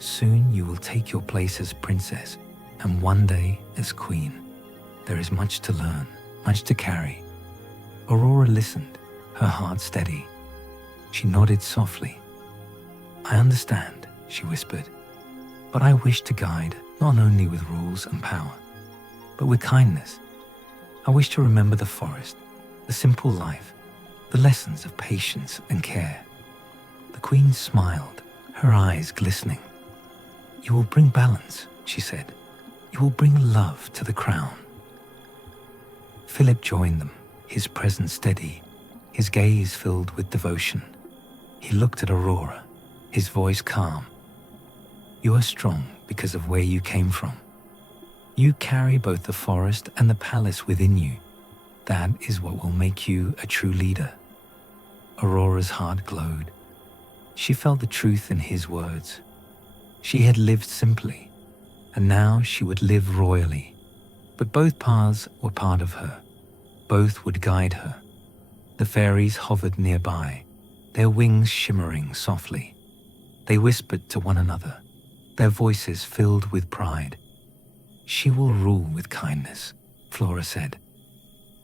Soon you will take your place as princess, and one day as queen. There is much to learn, much to carry." Aurora listened, her heart steady. She nodded softly. "I understand," she whispered, "but I wish to guide, not only with rules and power, but with kindness. I wish to remember the forest, the simple life, the lessons of patience and care." The queen smiled, her eyes glistening. "You will bring balance," she said. "You will bring love to the crown." Philip joined them, his presence steady, his gaze filled with devotion. He looked at Aurora, his voice calm. "You are strong because of where you came from. You carry both the forest and the palace within you. That is what will make you a true leader." Aurora's heart glowed. She felt the truth in his words. She had lived simply, and now she would live royally. But both paths were part of her. Both would guide her. The fairies hovered nearby, their wings shimmering softly. They whispered to one another, their voices filled with pride. "She will rule with kindness," Flora said.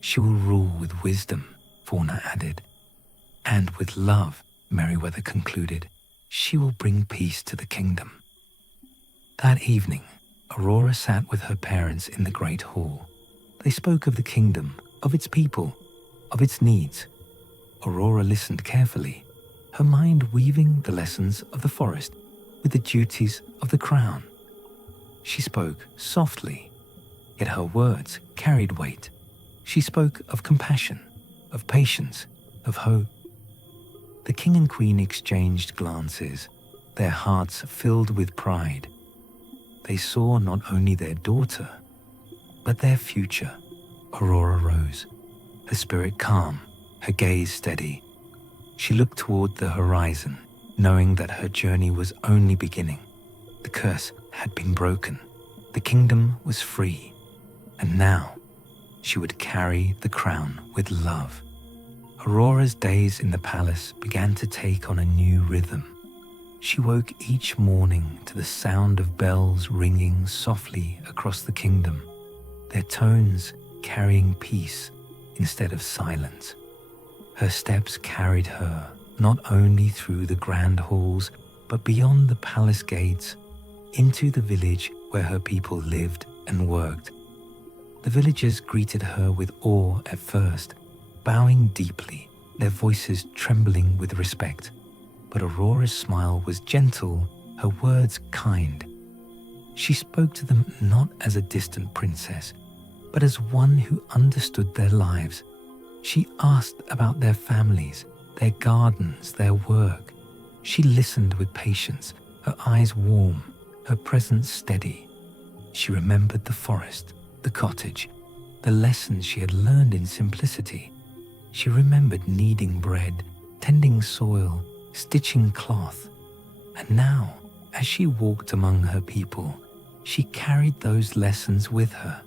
"She will rule with wisdom," Fauna added. "And with love," Meriwether concluded. "She will bring peace to the kingdom." That evening, Aurora sat with her parents in the great hall. They spoke of the kingdom, of its people, of its needs. Aurora listened carefully, her mind weaving the lessons of the forest with the duties of the crown. She spoke softly, yet her words carried weight. She spoke of compassion, of patience, of hope. The king and queen exchanged glances, their hearts filled with pride. They saw not only their daughter, but their future. Aurora rose, her spirit calm, her gaze steady. She looked toward the horizon, knowing that her journey was only beginning. The curse had been broken. The kingdom was free. And now, she would carry the crown with love. Aurora's days in the palace began to take on a new rhythm. She woke each morning to the sound of bells ringing softly across the kingdom, their tones carrying peace instead of silence. Her steps carried her not only through the grand halls, but beyond the palace gates, into the village where her people lived and worked. The villagers greeted her with awe at first, bowing deeply, their voices trembling with respect. But Aurora's smile was gentle, her words kind. She spoke to them not as a distant princess, but as one who understood their lives. She asked about their families, their gardens, their work. She listened with patience, her eyes warm, her presence steady. She remembered the forest, the cottage, the lessons she had learned in simplicity. She remembered kneading bread, tending soil, stitching cloth. And now, as she walked among her people, she carried those lessons with her.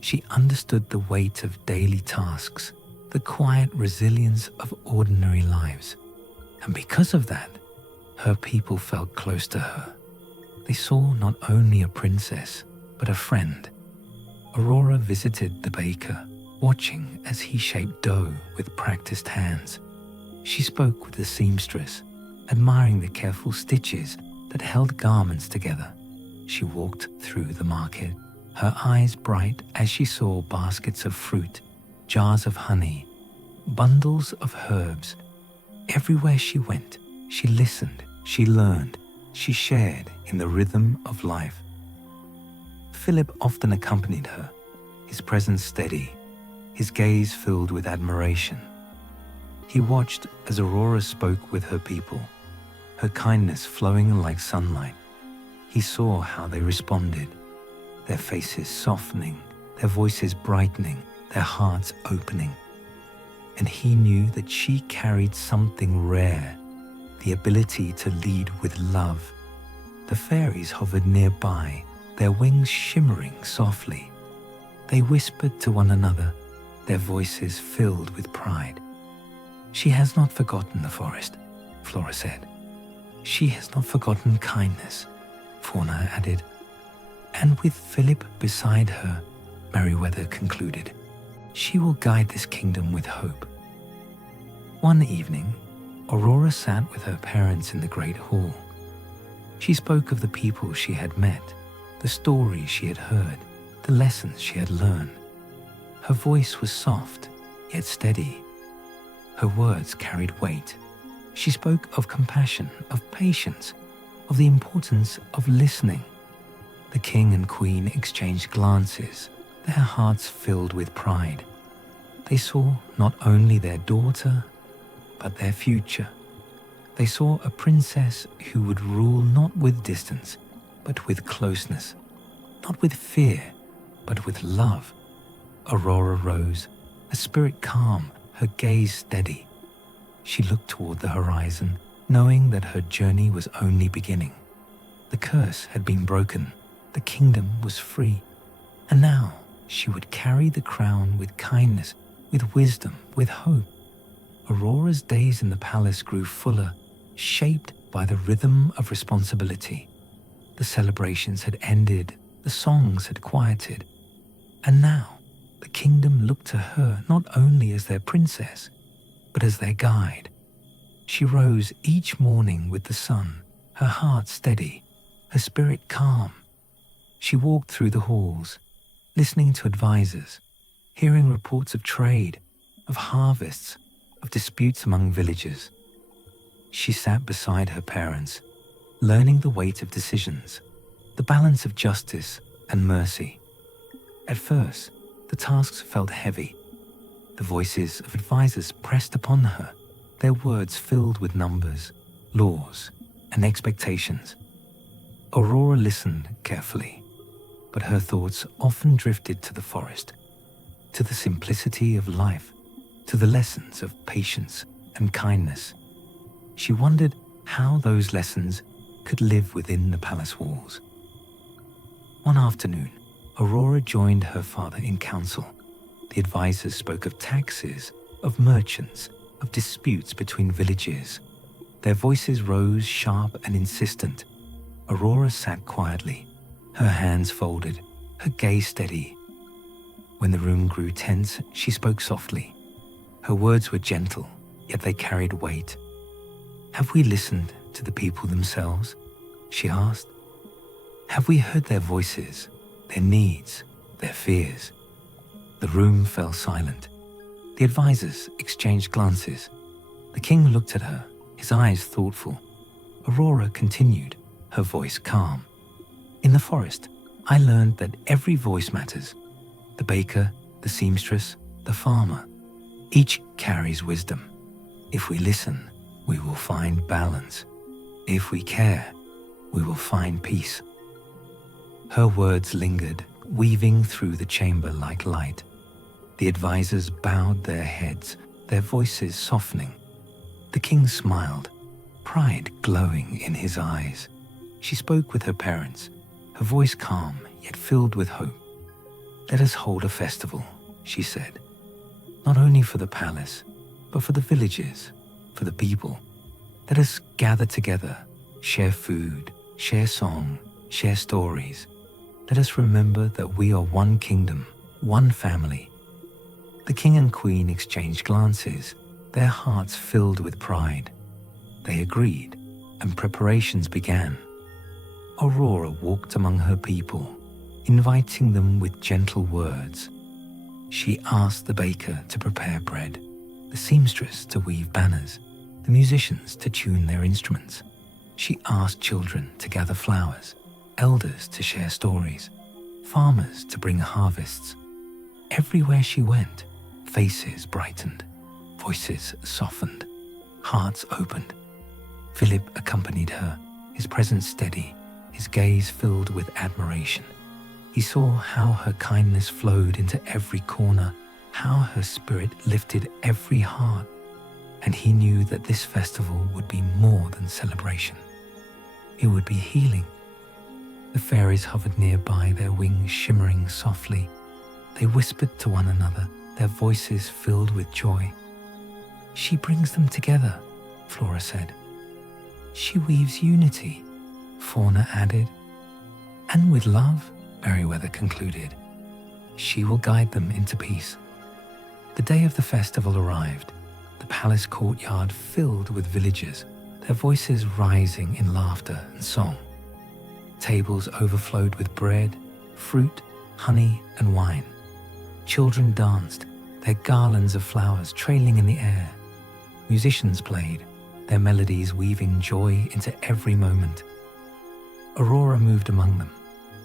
She understood the weight of daily tasks, the quiet resilience of ordinary lives. And because of that, her people felt close to her. They saw not only a princess, but a friend. Aurora visited the baker, watching as he shaped dough with practiced hands. She spoke with the seamstress, admiring the careful stitches that held garments together. She walked through the market, her eyes bright as she saw baskets of fruit, jars of honey, bundles of herbs. Everywhere she went, she listened, she learned, she shared in the rhythm of life. Philip often accompanied her, his presence steady, his gaze filled with admiration. He watched as Aurora spoke with her people, her kindness flowing like sunlight. He saw how they responded, their faces softening, their voices brightening, their hearts opening. And he knew that she carried something rare, the ability to lead with love. The fairies hovered nearby, their wings shimmering softly. They whispered to one another, their voices filled with pride. "She has not forgotten the forest," Flora said. "She has not forgotten kindness," Fauna added. "And with Philip beside her," Meriwether concluded, "she will guide this kingdom with hope." One evening, Aurora sat with her parents in the great hall. She spoke of the people she had met, the stories she had heard, the lessons she had learned. Her voice was soft, yet steady. Her words carried weight. She spoke of compassion, of patience, of the importance of listening. The king and queen exchanged glances, their hearts filled with pride. They saw not only their daughter, but their future. They saw a princess who would rule not with distance, but with closeness, not with fear, but with love. Aurora rose, her spirit calm, her gaze steady. She looked toward the horizon, knowing that her journey was only beginning. The curse had been broken, the kingdom was free, and now she would carry the crown with kindness, with wisdom, with hope. Aurora's days in the palace grew fuller, shaped by the rhythm of responsibility. The celebrations had ended, the songs had quieted, and now the kingdom looked to her not only as their princess, but as their guide. She rose each morning with the sun, her heart steady, her spirit calm. She walked through the halls, listening to advisors, hearing reports of trade, of harvests, of disputes among villagers. She sat beside her parents, learning the weight of decisions, the balance of justice and mercy. At first, the tasks felt heavy. The voices of advisors pressed upon her, their words filled with numbers, laws, and expectations. Aurora listened carefully, but her thoughts often drifted to the forest, to the simplicity of life, to the lessons of patience and kindness. She wondered how those lessons could live within the palace walls. One afternoon, Aurora joined her father in council. The advisors spoke of taxes, of merchants, of disputes between villages. Their voices rose sharp and insistent. Aurora sat quietly, her hands folded, her gaze steady. When the room grew tense, she spoke softly. Her words were gentle, yet they carried weight. "Have we listened to the people themselves?" she asked. "Have we heard their voices, their needs, their fears?" The room fell silent. The advisors exchanged glances. The king looked at her, his eyes thoughtful. Aurora continued, her voice calm. "In the forest, I learned that every voice matters. The baker, the seamstress, the farmer. Each carries wisdom. If we listen, we will find balance. If we care, we will find peace." Her words lingered, weaving through the chamber like light. The advisors bowed their heads, their voices softening. The king smiled, pride glowing in his eyes. She spoke with her parents, her voice calm yet filled with hope. "Let us hold a festival," she said, "not only for the palace, but for the villages, for the people. Let us gather together, share food, share song, share stories. Let us remember that we are one kingdom, one family." The king and queen exchanged glances, their hearts filled with pride. They agreed, and preparations began. Aurora walked among her people, inviting them with gentle words. She asked the baker to prepare bread, the seamstress to weave banners, the musicians to tune their instruments. She asked children to gather flowers, elders to share stories, farmers to bring harvests. Everywhere she went, faces brightened, voices softened, hearts opened. Philip accompanied her, his presence steady, his gaze filled with admiration. He saw how her kindness flowed into every corner, how her spirit lifted every heart, and he knew that this festival would be more than celebration. It would be healing. The fairies hovered nearby, their wings shimmering softly. They whispered to one another, their voices filled with joy. "She brings them together," Flora said. "She weaves unity," Fauna added. "And with love," Merryweather concluded, "she will guide them into peace." The day of the festival arrived, the palace courtyard filled with villagers, their voices rising in laughter and song. tables overflowed with bread, fruit, honey, and wine. Children danced, their garlands of flowers trailing in the air. Musicians played, their melodies weaving joy into every moment. Aurora moved among them,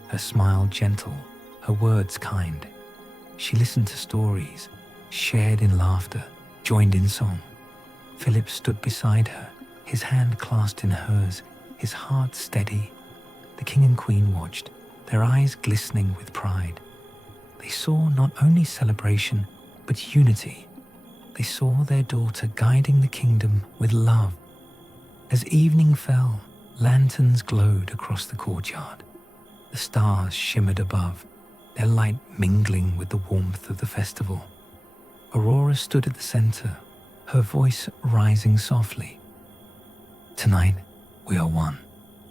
her smile gentle, her words kind. She listened to stories, shared in laughter, joined in song. Philip stood beside her, his hand clasped in hers, his heart steady. The king and queen watched, their eyes glistening with pride. They saw not only celebration, but unity. They saw their daughter guiding the kingdom with love. As evening fell, lanterns glowed across the courtyard. The stars shimmered above, their light mingling with the warmth of the festival. Aurora stood at the center, her voice rising softly. "Tonight, we are one,"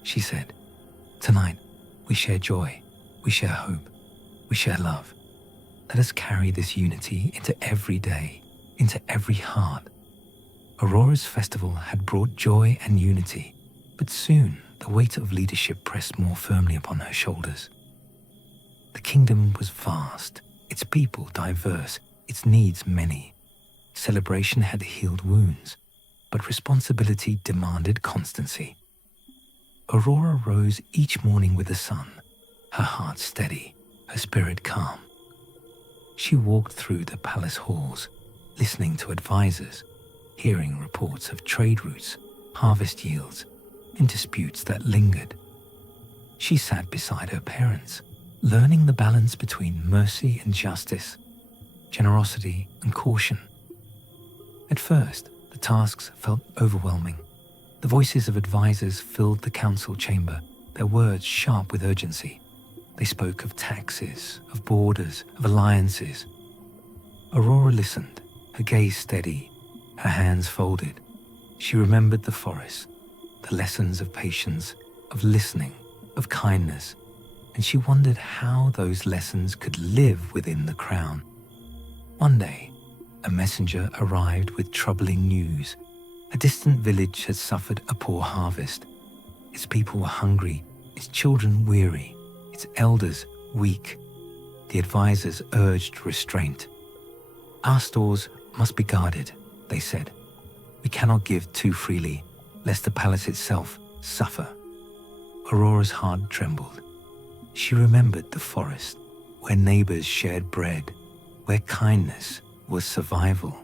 she said. "Tonight, we share joy, we share hope, we share love. Let us carry this unity into every day, into every heart." Aurora's festival had brought joy and unity, but soon the weight of leadership pressed more firmly upon her shoulders. The kingdom was vast, its people diverse, its needs many. Celebration had healed wounds, but responsibility demanded constancy. Aurora rose each morning with the sun, her heart steady, her spirit calm. She walked through the palace halls, listening to advisors, hearing reports of trade routes, harvest yields, and disputes that lingered. She sat beside her parents, learning the balance between mercy and justice, generosity and caution. At first, the tasks felt overwhelming. The voices of advisors filled the council chamber, their words sharp with urgency. They spoke of taxes, of borders, of alliances. Aurora listened, her gaze steady, her hands folded. She remembered the forest, the lessons of patience, of listening, of kindness, and she wondered how those lessons could live within the crown. One day, a messenger arrived with troubling news. A distant village had suffered a poor harvest. Its people were hungry, its children weary, its elders weak. The advisors urged restraint. "Our stores must be guarded," they said. "We cannot give too freely, lest the palace itself suffer." Aurora's heart trembled. She remembered the forest, where neighbors shared bread, where kindness was survival.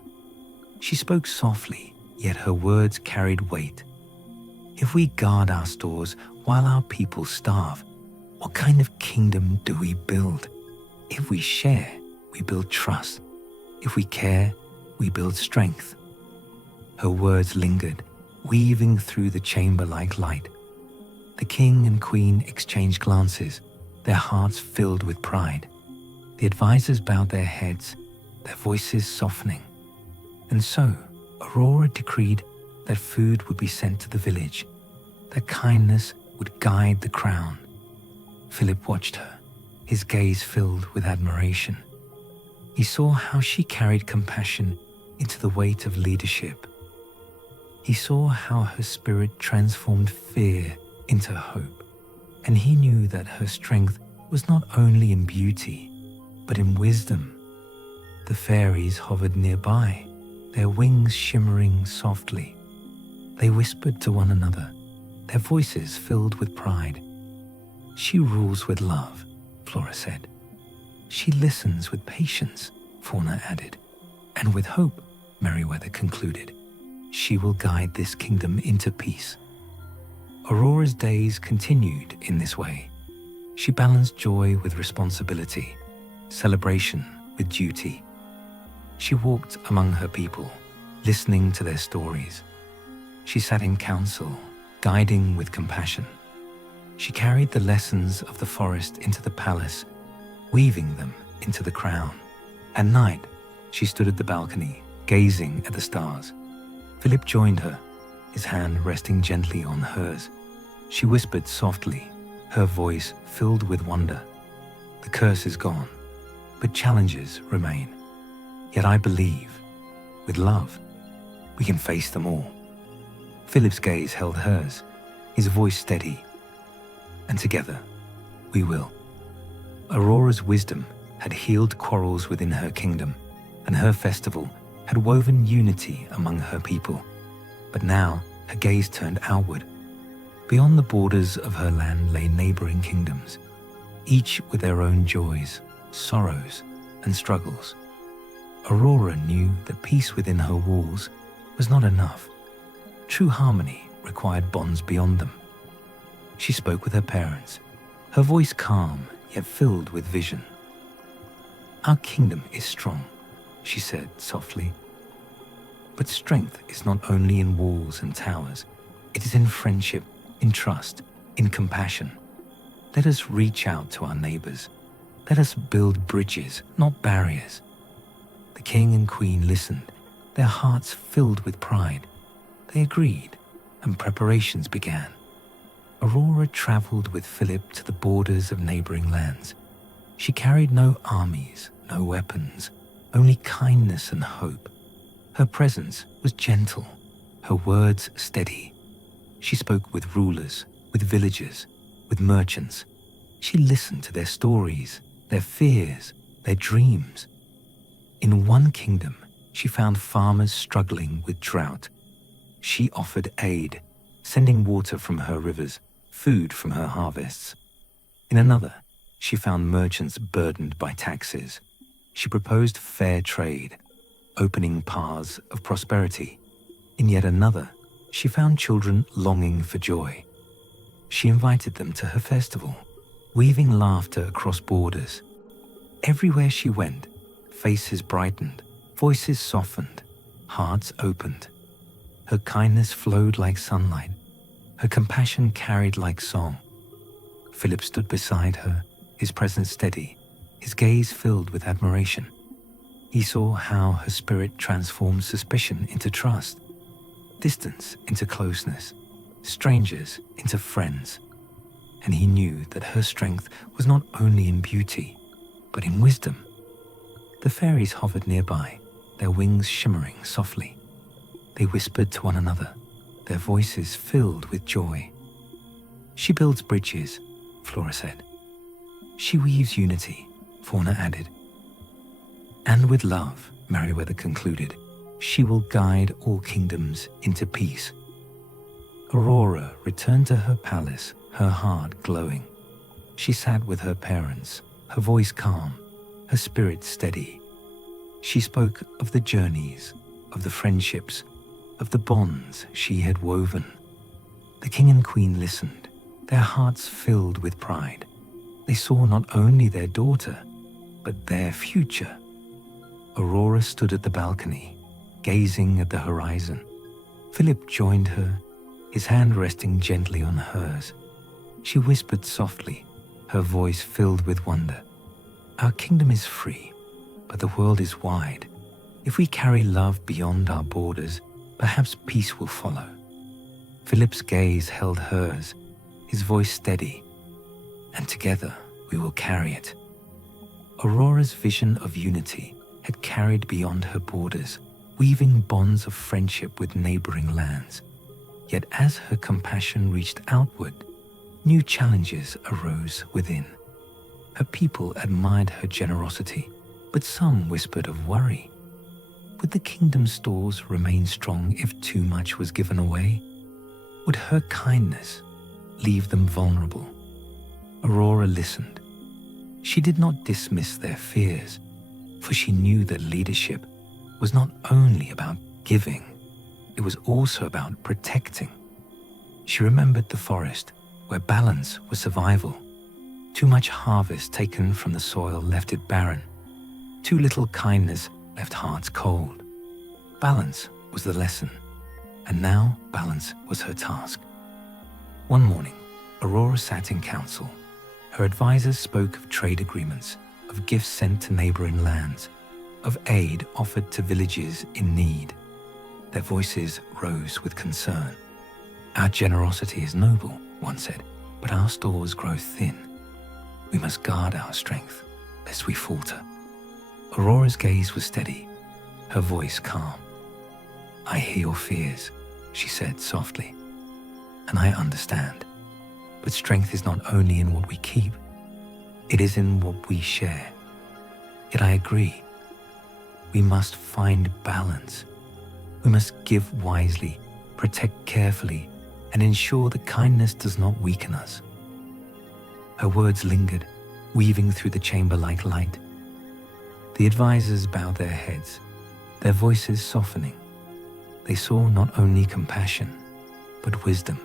She spoke softly, yet her words carried weight. "If we guard our stores while our people starve, what kind of kingdom do we build? If we share, we build trust. If we care, we build strength." Her words lingered, weaving through the chamber like light. The king and queen exchanged glances, their hearts filled with pride. The advisors bowed their heads, their voices softening. And so, Aurora decreed that food would be sent to the village, that kindness would guide the crown. Philip watched her, his gaze filled with admiration. He saw how she carried compassion into the weight of leadership. He saw how her spirit transformed fear into hope, and he knew that her strength was not only in beauty, but in wisdom. The fairies hovered nearby, their wings shimmering softly. They whispered to one another, their voices filled with pride. "She rules with love," Flora said. "She listens with patience," Fauna added. "And with hope," Meriwether concluded. "She will guide this kingdom into peace." Aurora's days continued in this way. She balanced joy with responsibility, celebration with duty. She walked among her people, listening to their stories. She sat in council, guiding with compassion. She carried the lessons of the forest into the palace, weaving them into the crown. At night, she stood at the balcony, gazing at the stars. Philip joined her, his hand resting gently on hers. She whispered softly, her voice filled with wonder. "The curse is gone, but challenges remain. Yet I believe, with love, we can face them all." Philip's gaze held hers, his voice steady. and together we will. Aurora's wisdom had healed quarrels within her kingdom, and her festival had woven unity among her people. But now her gaze turned outward. Beyond the borders of her land lay neighboring kingdoms, each with their own joys, sorrows, and struggles. Aurora knew that peace within her walls was not enough. True harmony required bonds beyond them. She spoke with her parents, her voice calm yet filled with vision. "Our kingdom is strong," she said softly. "But strength is not only in walls and towers. It is in friendship, in trust, in compassion. Let us reach out to our neighbors. Let us build bridges, not barriers." The king and queen listened, their hearts filled with pride. They agreed, and preparations began. Aurora traveled with Philip to the borders of neighboring lands. She carried no armies, no weapons, only kindness and hope. Her presence was gentle, her words steady. She spoke with rulers, with villagers, with merchants. She listened to their stories, their fears, their dreams. In one kingdom, she found farmers struggling with drought. She offered aid, sending water from her rivers, food from her harvests. In another, she found merchants burdened by taxes. She proposed fair trade, opening paths of prosperity. In yet another, she found children longing for joy. She invited them to her festival, weaving laughter across borders. Everywhere she went, faces brightened, voices softened, hearts opened. Her kindness flowed like sunlight, her compassion carried like song. Philip stood beside her, his presence steady, his gaze filled with admiration. He saw how her spirit transformed suspicion into trust, distance into closeness, strangers into friends. And he knew that her strength was not only in beauty, but in wisdom. The fairies hovered nearby, their wings shimmering softly. They whispered to one another, their voices filled with joy. "She builds bridges," Flora said. "She weaves unity," Fauna added. "And with love," Meriwether concluded, "she will guide all kingdoms into peace." Aurora returned to her palace, her heart glowing. She sat with her parents, her voice calm, her spirit steady. She spoke of the journeys, of the friendships, of the bonds she had woven. The king and queen listened, their hearts filled with pride. They saw not only their daughter, but their future. Aurora stood at the balcony, gazing at the horizon. Philip joined her, his hand resting gently on hers. She whispered softly, her voice filled with wonder. "Our kingdom is free, but the world is wide. If we carry love beyond our borders, perhaps peace will follow." Philip's gaze held hers, his voice steady. "And together we will carry it." Aurora's vision of unity had carried beyond her borders, weaving bonds of friendship with neighboring lands. Yet as her compassion reached outward, new challenges arose within. Her people admired her generosity, but some whispered of worry. Would the kingdom's stores remain strong if too much was given away? Would her kindness leave them vulnerable? Aurora listened. She did not dismiss their fears, for she knew that leadership was not only about giving, it was also about protecting. She remembered the forest, where balance was survival. Too much harvest taken from the soil left it barren. Too little kindness left hearts cold. Balance was the lesson, and now balance was her task. One morning, Aurora sat in council. Her advisors spoke of trade agreements, of gifts sent to neighboring lands, of aid offered to villages in need. Their voices rose with concern. "Our generosity is noble," one said, "but our stores grow thin. We must guard our strength, lest we falter." Aurora's gaze was steady, her voice calm. "I hear your fears," she said softly, "and I understand. But strength is not only in what we keep, it is in what we share. Yet I agree. We must find balance. We must give wisely, protect carefully, and ensure that kindness does not weaken us. Her words lingered, weaving through the chamber like light. The advisors bowed their heads, their voices softening. They saw not only compassion, but wisdom.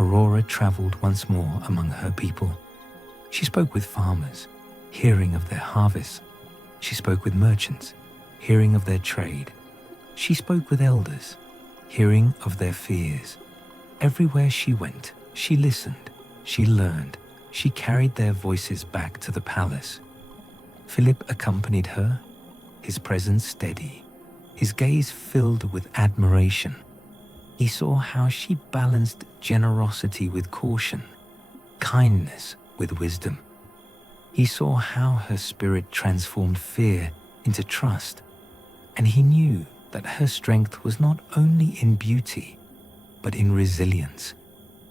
Aurora traveled once more among her people. She spoke with farmers, hearing of their harvests. She spoke with merchants, hearing of their trade. She spoke with elders, hearing of their fears. Everywhere she went, she listened, she learned, she carried their voices back to the palace. Philip accompanied her, his presence steady, his gaze filled with admiration. He saw how she balanced generosity with caution, kindness with wisdom. He saw how her spirit transformed fear into trust, and he knew that her strength was not only in beauty, but in resilience.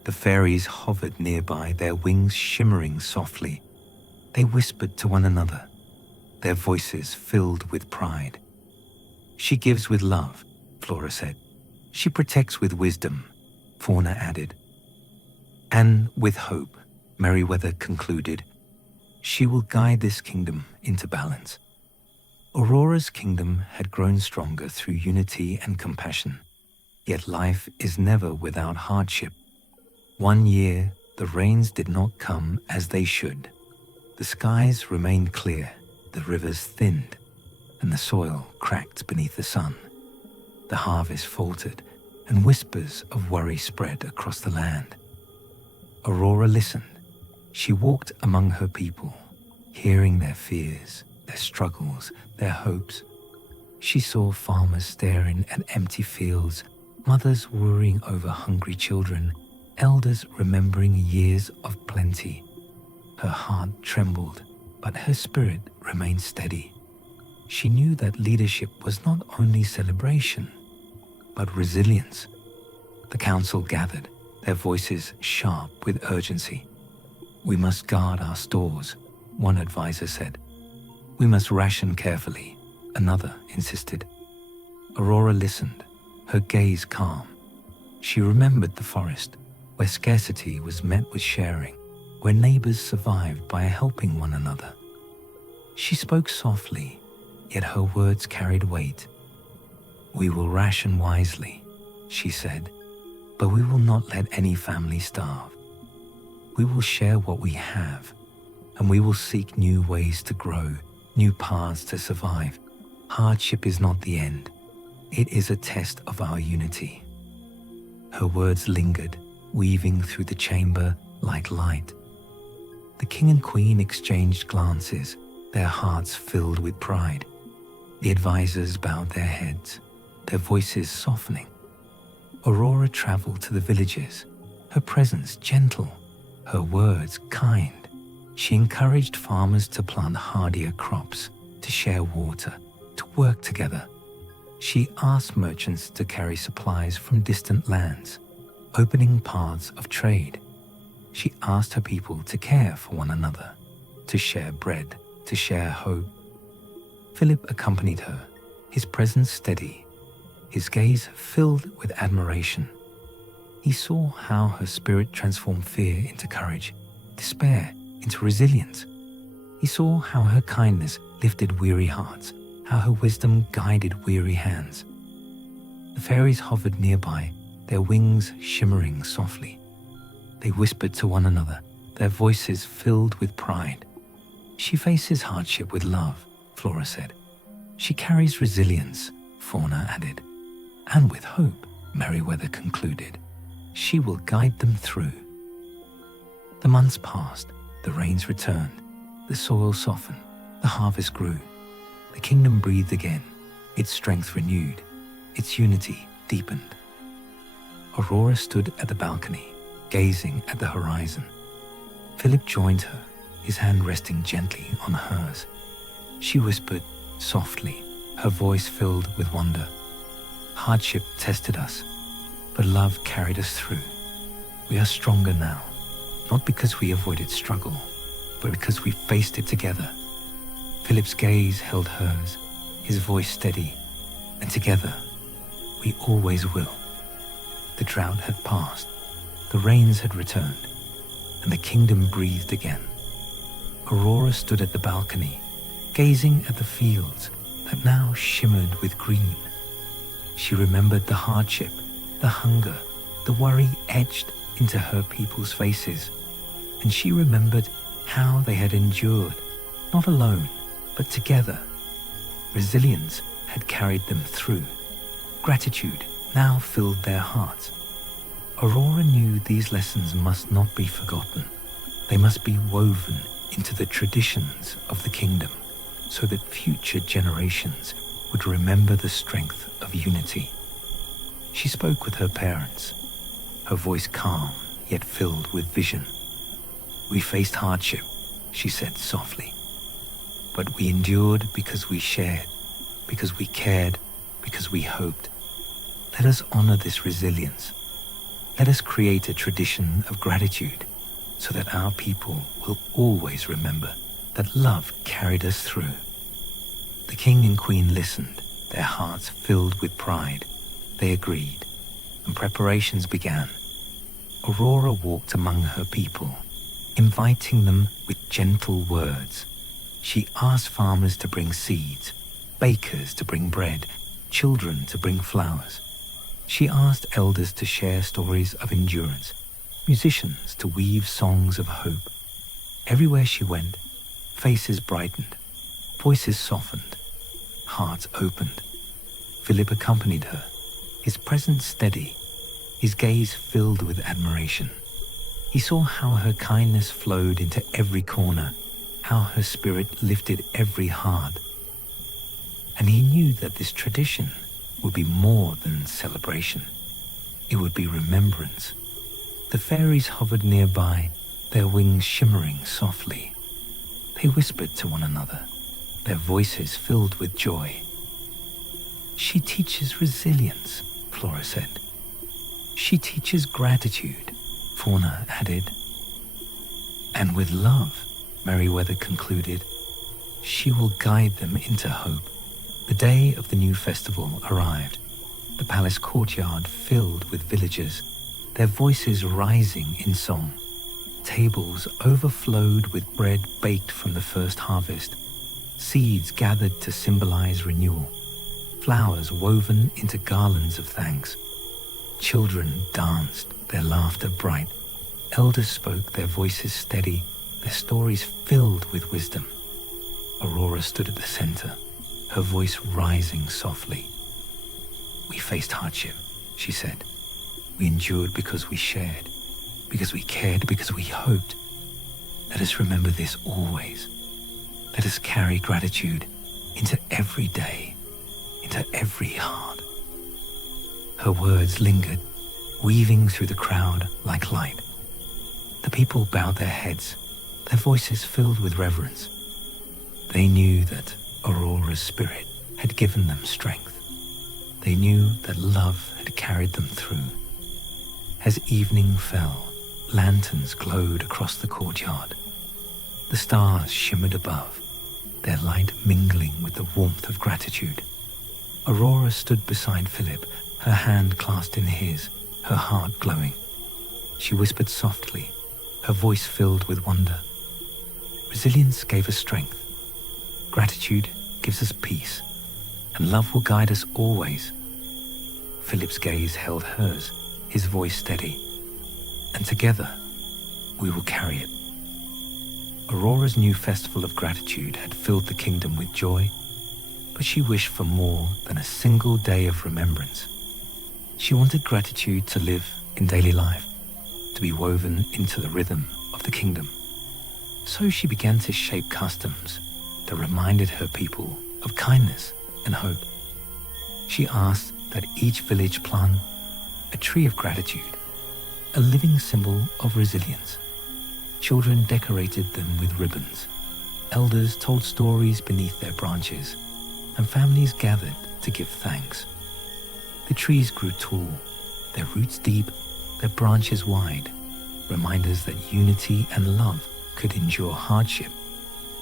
The fairies hovered nearby, their wings shimmering softly. They whispered to one another, their voices filled with pride. She gives with love, Flora said. She protects with wisdom, Fauna added. And with hope, Merryweather concluded. She will guide this kingdom into balance. Aurora's kingdom had grown stronger through unity and compassion. Yet life is never without hardship. One year, the rains did not come as they should. The skies remained clear, the rivers thinned, and the soil cracked beneath the sun. The harvest faltered, and whispers of worry spread across the land. Aurora listened. She walked among her people, hearing their fears, their struggles, their hopes. She saw farmers staring at empty fields, mothers worrying over hungry children, elders remembering years of plenty. Her heart trembled, but her spirit remained steady. She knew that leadership was not only celebration, but resilience. The council gathered, their voices sharp with urgency. We must guard our stores, one advisor said. We must ration carefully, another insisted. Aurora listened, her gaze calm. She remembered the forest, where scarcity was met with sharing, where neighbors survived by helping one another. She spoke softly, yet her words carried weight. We will ration wisely, she said, but we will not let any family starve. We will share what we have, and we will seek new ways to grow, new paths to survive. Hardship is not the end. It is a test of our unity. Her words lingered, weaving through the chamber like light. The king and queen exchanged glances, their hearts filled with pride. The advisors bowed their heads, their voices softening. Aurora traveled to the villages, her presence gentle, her words kind. She encouraged farmers to plant hardier crops, to share water, to work together. She asked merchants to carry supplies from distant lands, opening paths of trade. She asked her people to care for one another, to share bread, to share hope. Philip accompanied her, his presence steady, his gaze filled with admiration. He saw how her spirit transformed fear into courage, despair into resilience. He saw how her kindness lifted weary hearts, how her wisdom guided weary hands. The fairies hovered nearby, their wings shimmering softly. They whispered to one another, their voices filled with pride. She faces hardship with love, Flora said. She carries resilience, Fauna added. And with hope, Merryweather concluded. She will guide them through. The months passed, the rains returned, the soil softened, the harvest grew. The kingdom breathed again, its strength renewed, its unity deepened. Aurora stood at the balcony, gazing at the horizon. Philip joined her, his hand resting gently on hers. She whispered softly, her voice filled with wonder. Hardship tested us, but love carried us through. We are stronger now, not because we avoided struggle, but because we faced it together. Philip's gaze held hers, his voice steady, and together, we always will. The drought had passed, the rains had returned, and the kingdom breathed again. Aurora stood at the balcony, gazing at the fields that now shimmered with green. She remembered the hardship, the hunger, the worry etched into her people's faces, and she remembered how they had endured, not alone, but together. Resilience had carried them through. Gratitude now filled their hearts. Aurora knew these lessons must not be forgotten. They must be woven into the traditions of the kingdom, so that future generations would remember the strength of unity. She spoke with her parents, her voice calm yet filled with vision. "We faced hardship," she said softly, "but we endured because we shared, because we cared, because we hoped. Let us honor this resilience. Let us create a tradition of gratitude so that our people will always remember that love carried us through." The king and queen listened, their hearts filled with pride. They agreed, and preparations began. Aurora walked among her people, inviting them with gentle words. She asked farmers to bring seeds, bakers to bring bread, children to bring flowers. She asked elders to share stories of endurance, musicians to weave songs of hope. Everywhere she went, faces brightened, voices softened, hearts opened. Philip accompanied her, his presence steady, his gaze filled with admiration. He saw how her kindness flowed into every corner, how her spirit lifted every heart. And he knew that this tradition would be more than celebration. It would be remembrance. The fairies hovered nearby, their wings shimmering softly. They whispered to one another, their voices filled with joy. "She teaches resilience," Flora said. "She teaches gratitude," Fauna added. "And with love," Merryweather concluded, "she will guide them into hope." The day of the new festival arrived, the palace courtyard filled with villagers, their voices rising in song. Tables overflowed with bread baked from the first harvest, seeds gathered to symbolize renewal, flowers woven into garlands of thanks. Children danced, their laughter bright. Elders spoke, their voices steady, their stories filled with wisdom. Aurora stood at the center, her voice rising softly. "We faced hardship," she said. "We endured because we shared, because we cared, because we hoped. Let us remember this always. Let us carry gratitude into every day, into every heart." Her words lingered, weaving through the crowd like light. The people bowed their heads, their voices filled with reverence. They knew that Aurora's spirit had given them strength. They knew that love had carried them through. As evening fell, lanterns glowed across the courtyard. The stars shimmered above, their light mingling with the warmth of gratitude. Aurora stood beside Philip, her hand clasped in his, her heart glowing. She whispered softly, her voice filled with wonder. "Resilience gave us strength. Gratitude gives us peace, and love will guide us always." Philip's gaze held hers, his voice steady. "And together, we will carry it." Aurora's new festival of gratitude had filled the kingdom with joy, but she wished for more than a single day of remembrance. She wanted gratitude to live in daily life, to be woven into the rhythm of the kingdom. So she began to shape customs that reminded her people of kindness and hope. She asked that each village plant a tree of gratitude, a living symbol of resilience. Children decorated them with ribbons. Elders told stories beneath their branches, and families gathered to give thanks. The trees grew tall, their roots deep, their branches wide. reminders that unity and love could endure hardship,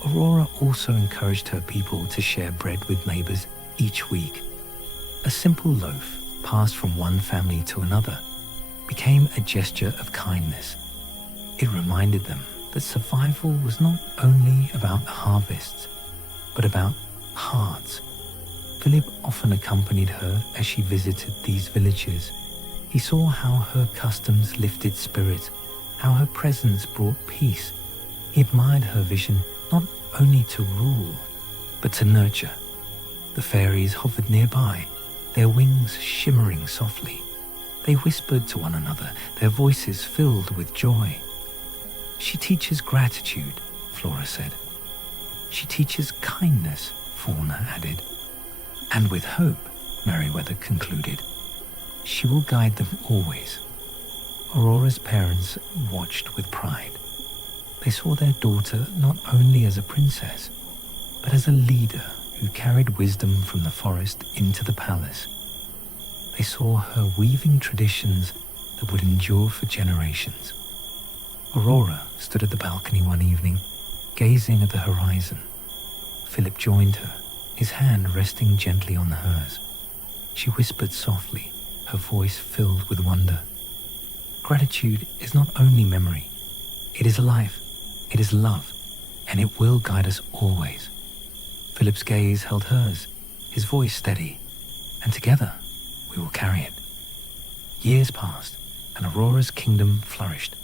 Aurora also encouraged her people to share bread with neighbors each week. A simple loaf, passed from one family to another, became a gesture of kindness. It reminded them that survival was not only about harvests, but about hearts. Philip often accompanied her as she visited these villages. He saw how her customs lifted spirits, how her presence brought peace. He admired her vision not only to rule, but to nurture. The fairies hovered nearby, their wings shimmering softly. They whispered to one another, their voices filled with joy. "She teaches gratitude," Flora said. "She teaches kindness," Fauna added. "And with hope," Merryweather concluded. "She will guide them always." Aurora's parents watched with pride. They saw their daughter not only as a princess, but as a leader who carried wisdom from the forest into the palace. They saw her weaving traditions that would endure for generations. Aurora stood at the balcony one evening, gazing at the horizon. Philip joined her, his hand resting gently on hers. She whispered softly, her voice filled with wonder. "Gratitude is not only memory. It is life, it is love, and it will guide us always." Philip's gaze held hers, his voice steady, and together we will carry it. Years passed, and Aurora's kingdom flourished.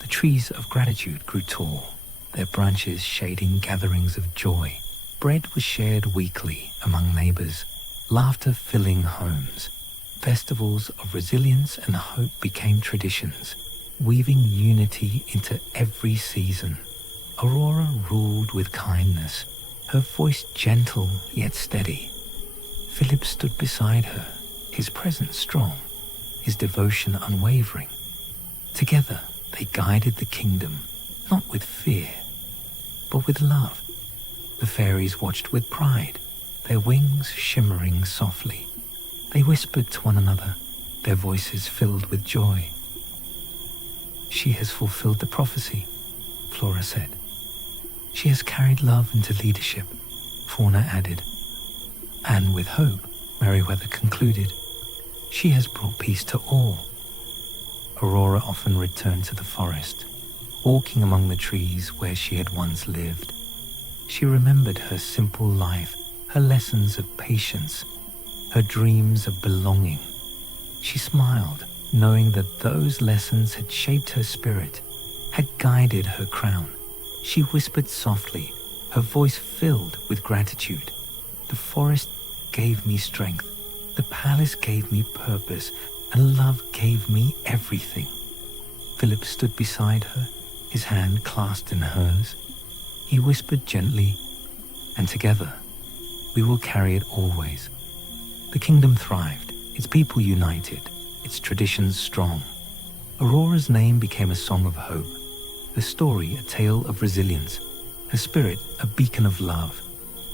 The trees of gratitude grew tall, their branches shading gatherings of joy. Bread was shared weekly among neighbors, laughter filling homes. Festivals of resilience and hope became traditions, weaving unity into every season. Aurora ruled with kindness, her voice gentle yet steady. Philip stood beside her, his presence strong, his devotion unwavering. Together, they guided the kingdom, not with fear, but with love. The fairies watched with pride, their wings shimmering softly. They whispered to one another, their voices filled with joy. "She has fulfilled the prophecy," Flora said. "She has carried love into leadership," Fauna added. "And with hope," Merryweather concluded, "she has brought peace to all." Aurora often returned to the forest, walking among the trees where she had once lived. She remembered her simple life, her lessons of patience, her dreams of belonging. She smiled, knowing that those lessons had shaped her spirit, had guided her crown. She whispered softly, her voice filled with gratitude. "The forest gave me strength, the palace gave me purpose, and love gave me everything." Philip stood beside her, his hand clasped in hers. He whispered gently, "And together, we will carry it always." The kingdom thrived, its people united, its traditions strong. Aurora's name became a song of hope, her story a tale of resilience, her spirit a beacon of love.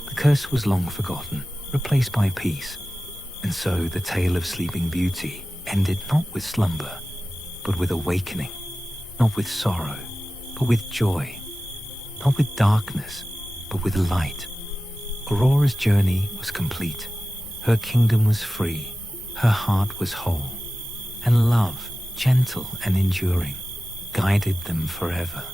The curse was long forgotten, replaced by peace. And so the tale of Sleeping Beauty ended not with slumber, but with awakening, not with sorrow, but with joy, not with darkness, but with light. Aurora's journey was complete. Her kingdom was free, her heart was whole, and love, gentle and enduring, guided them forever.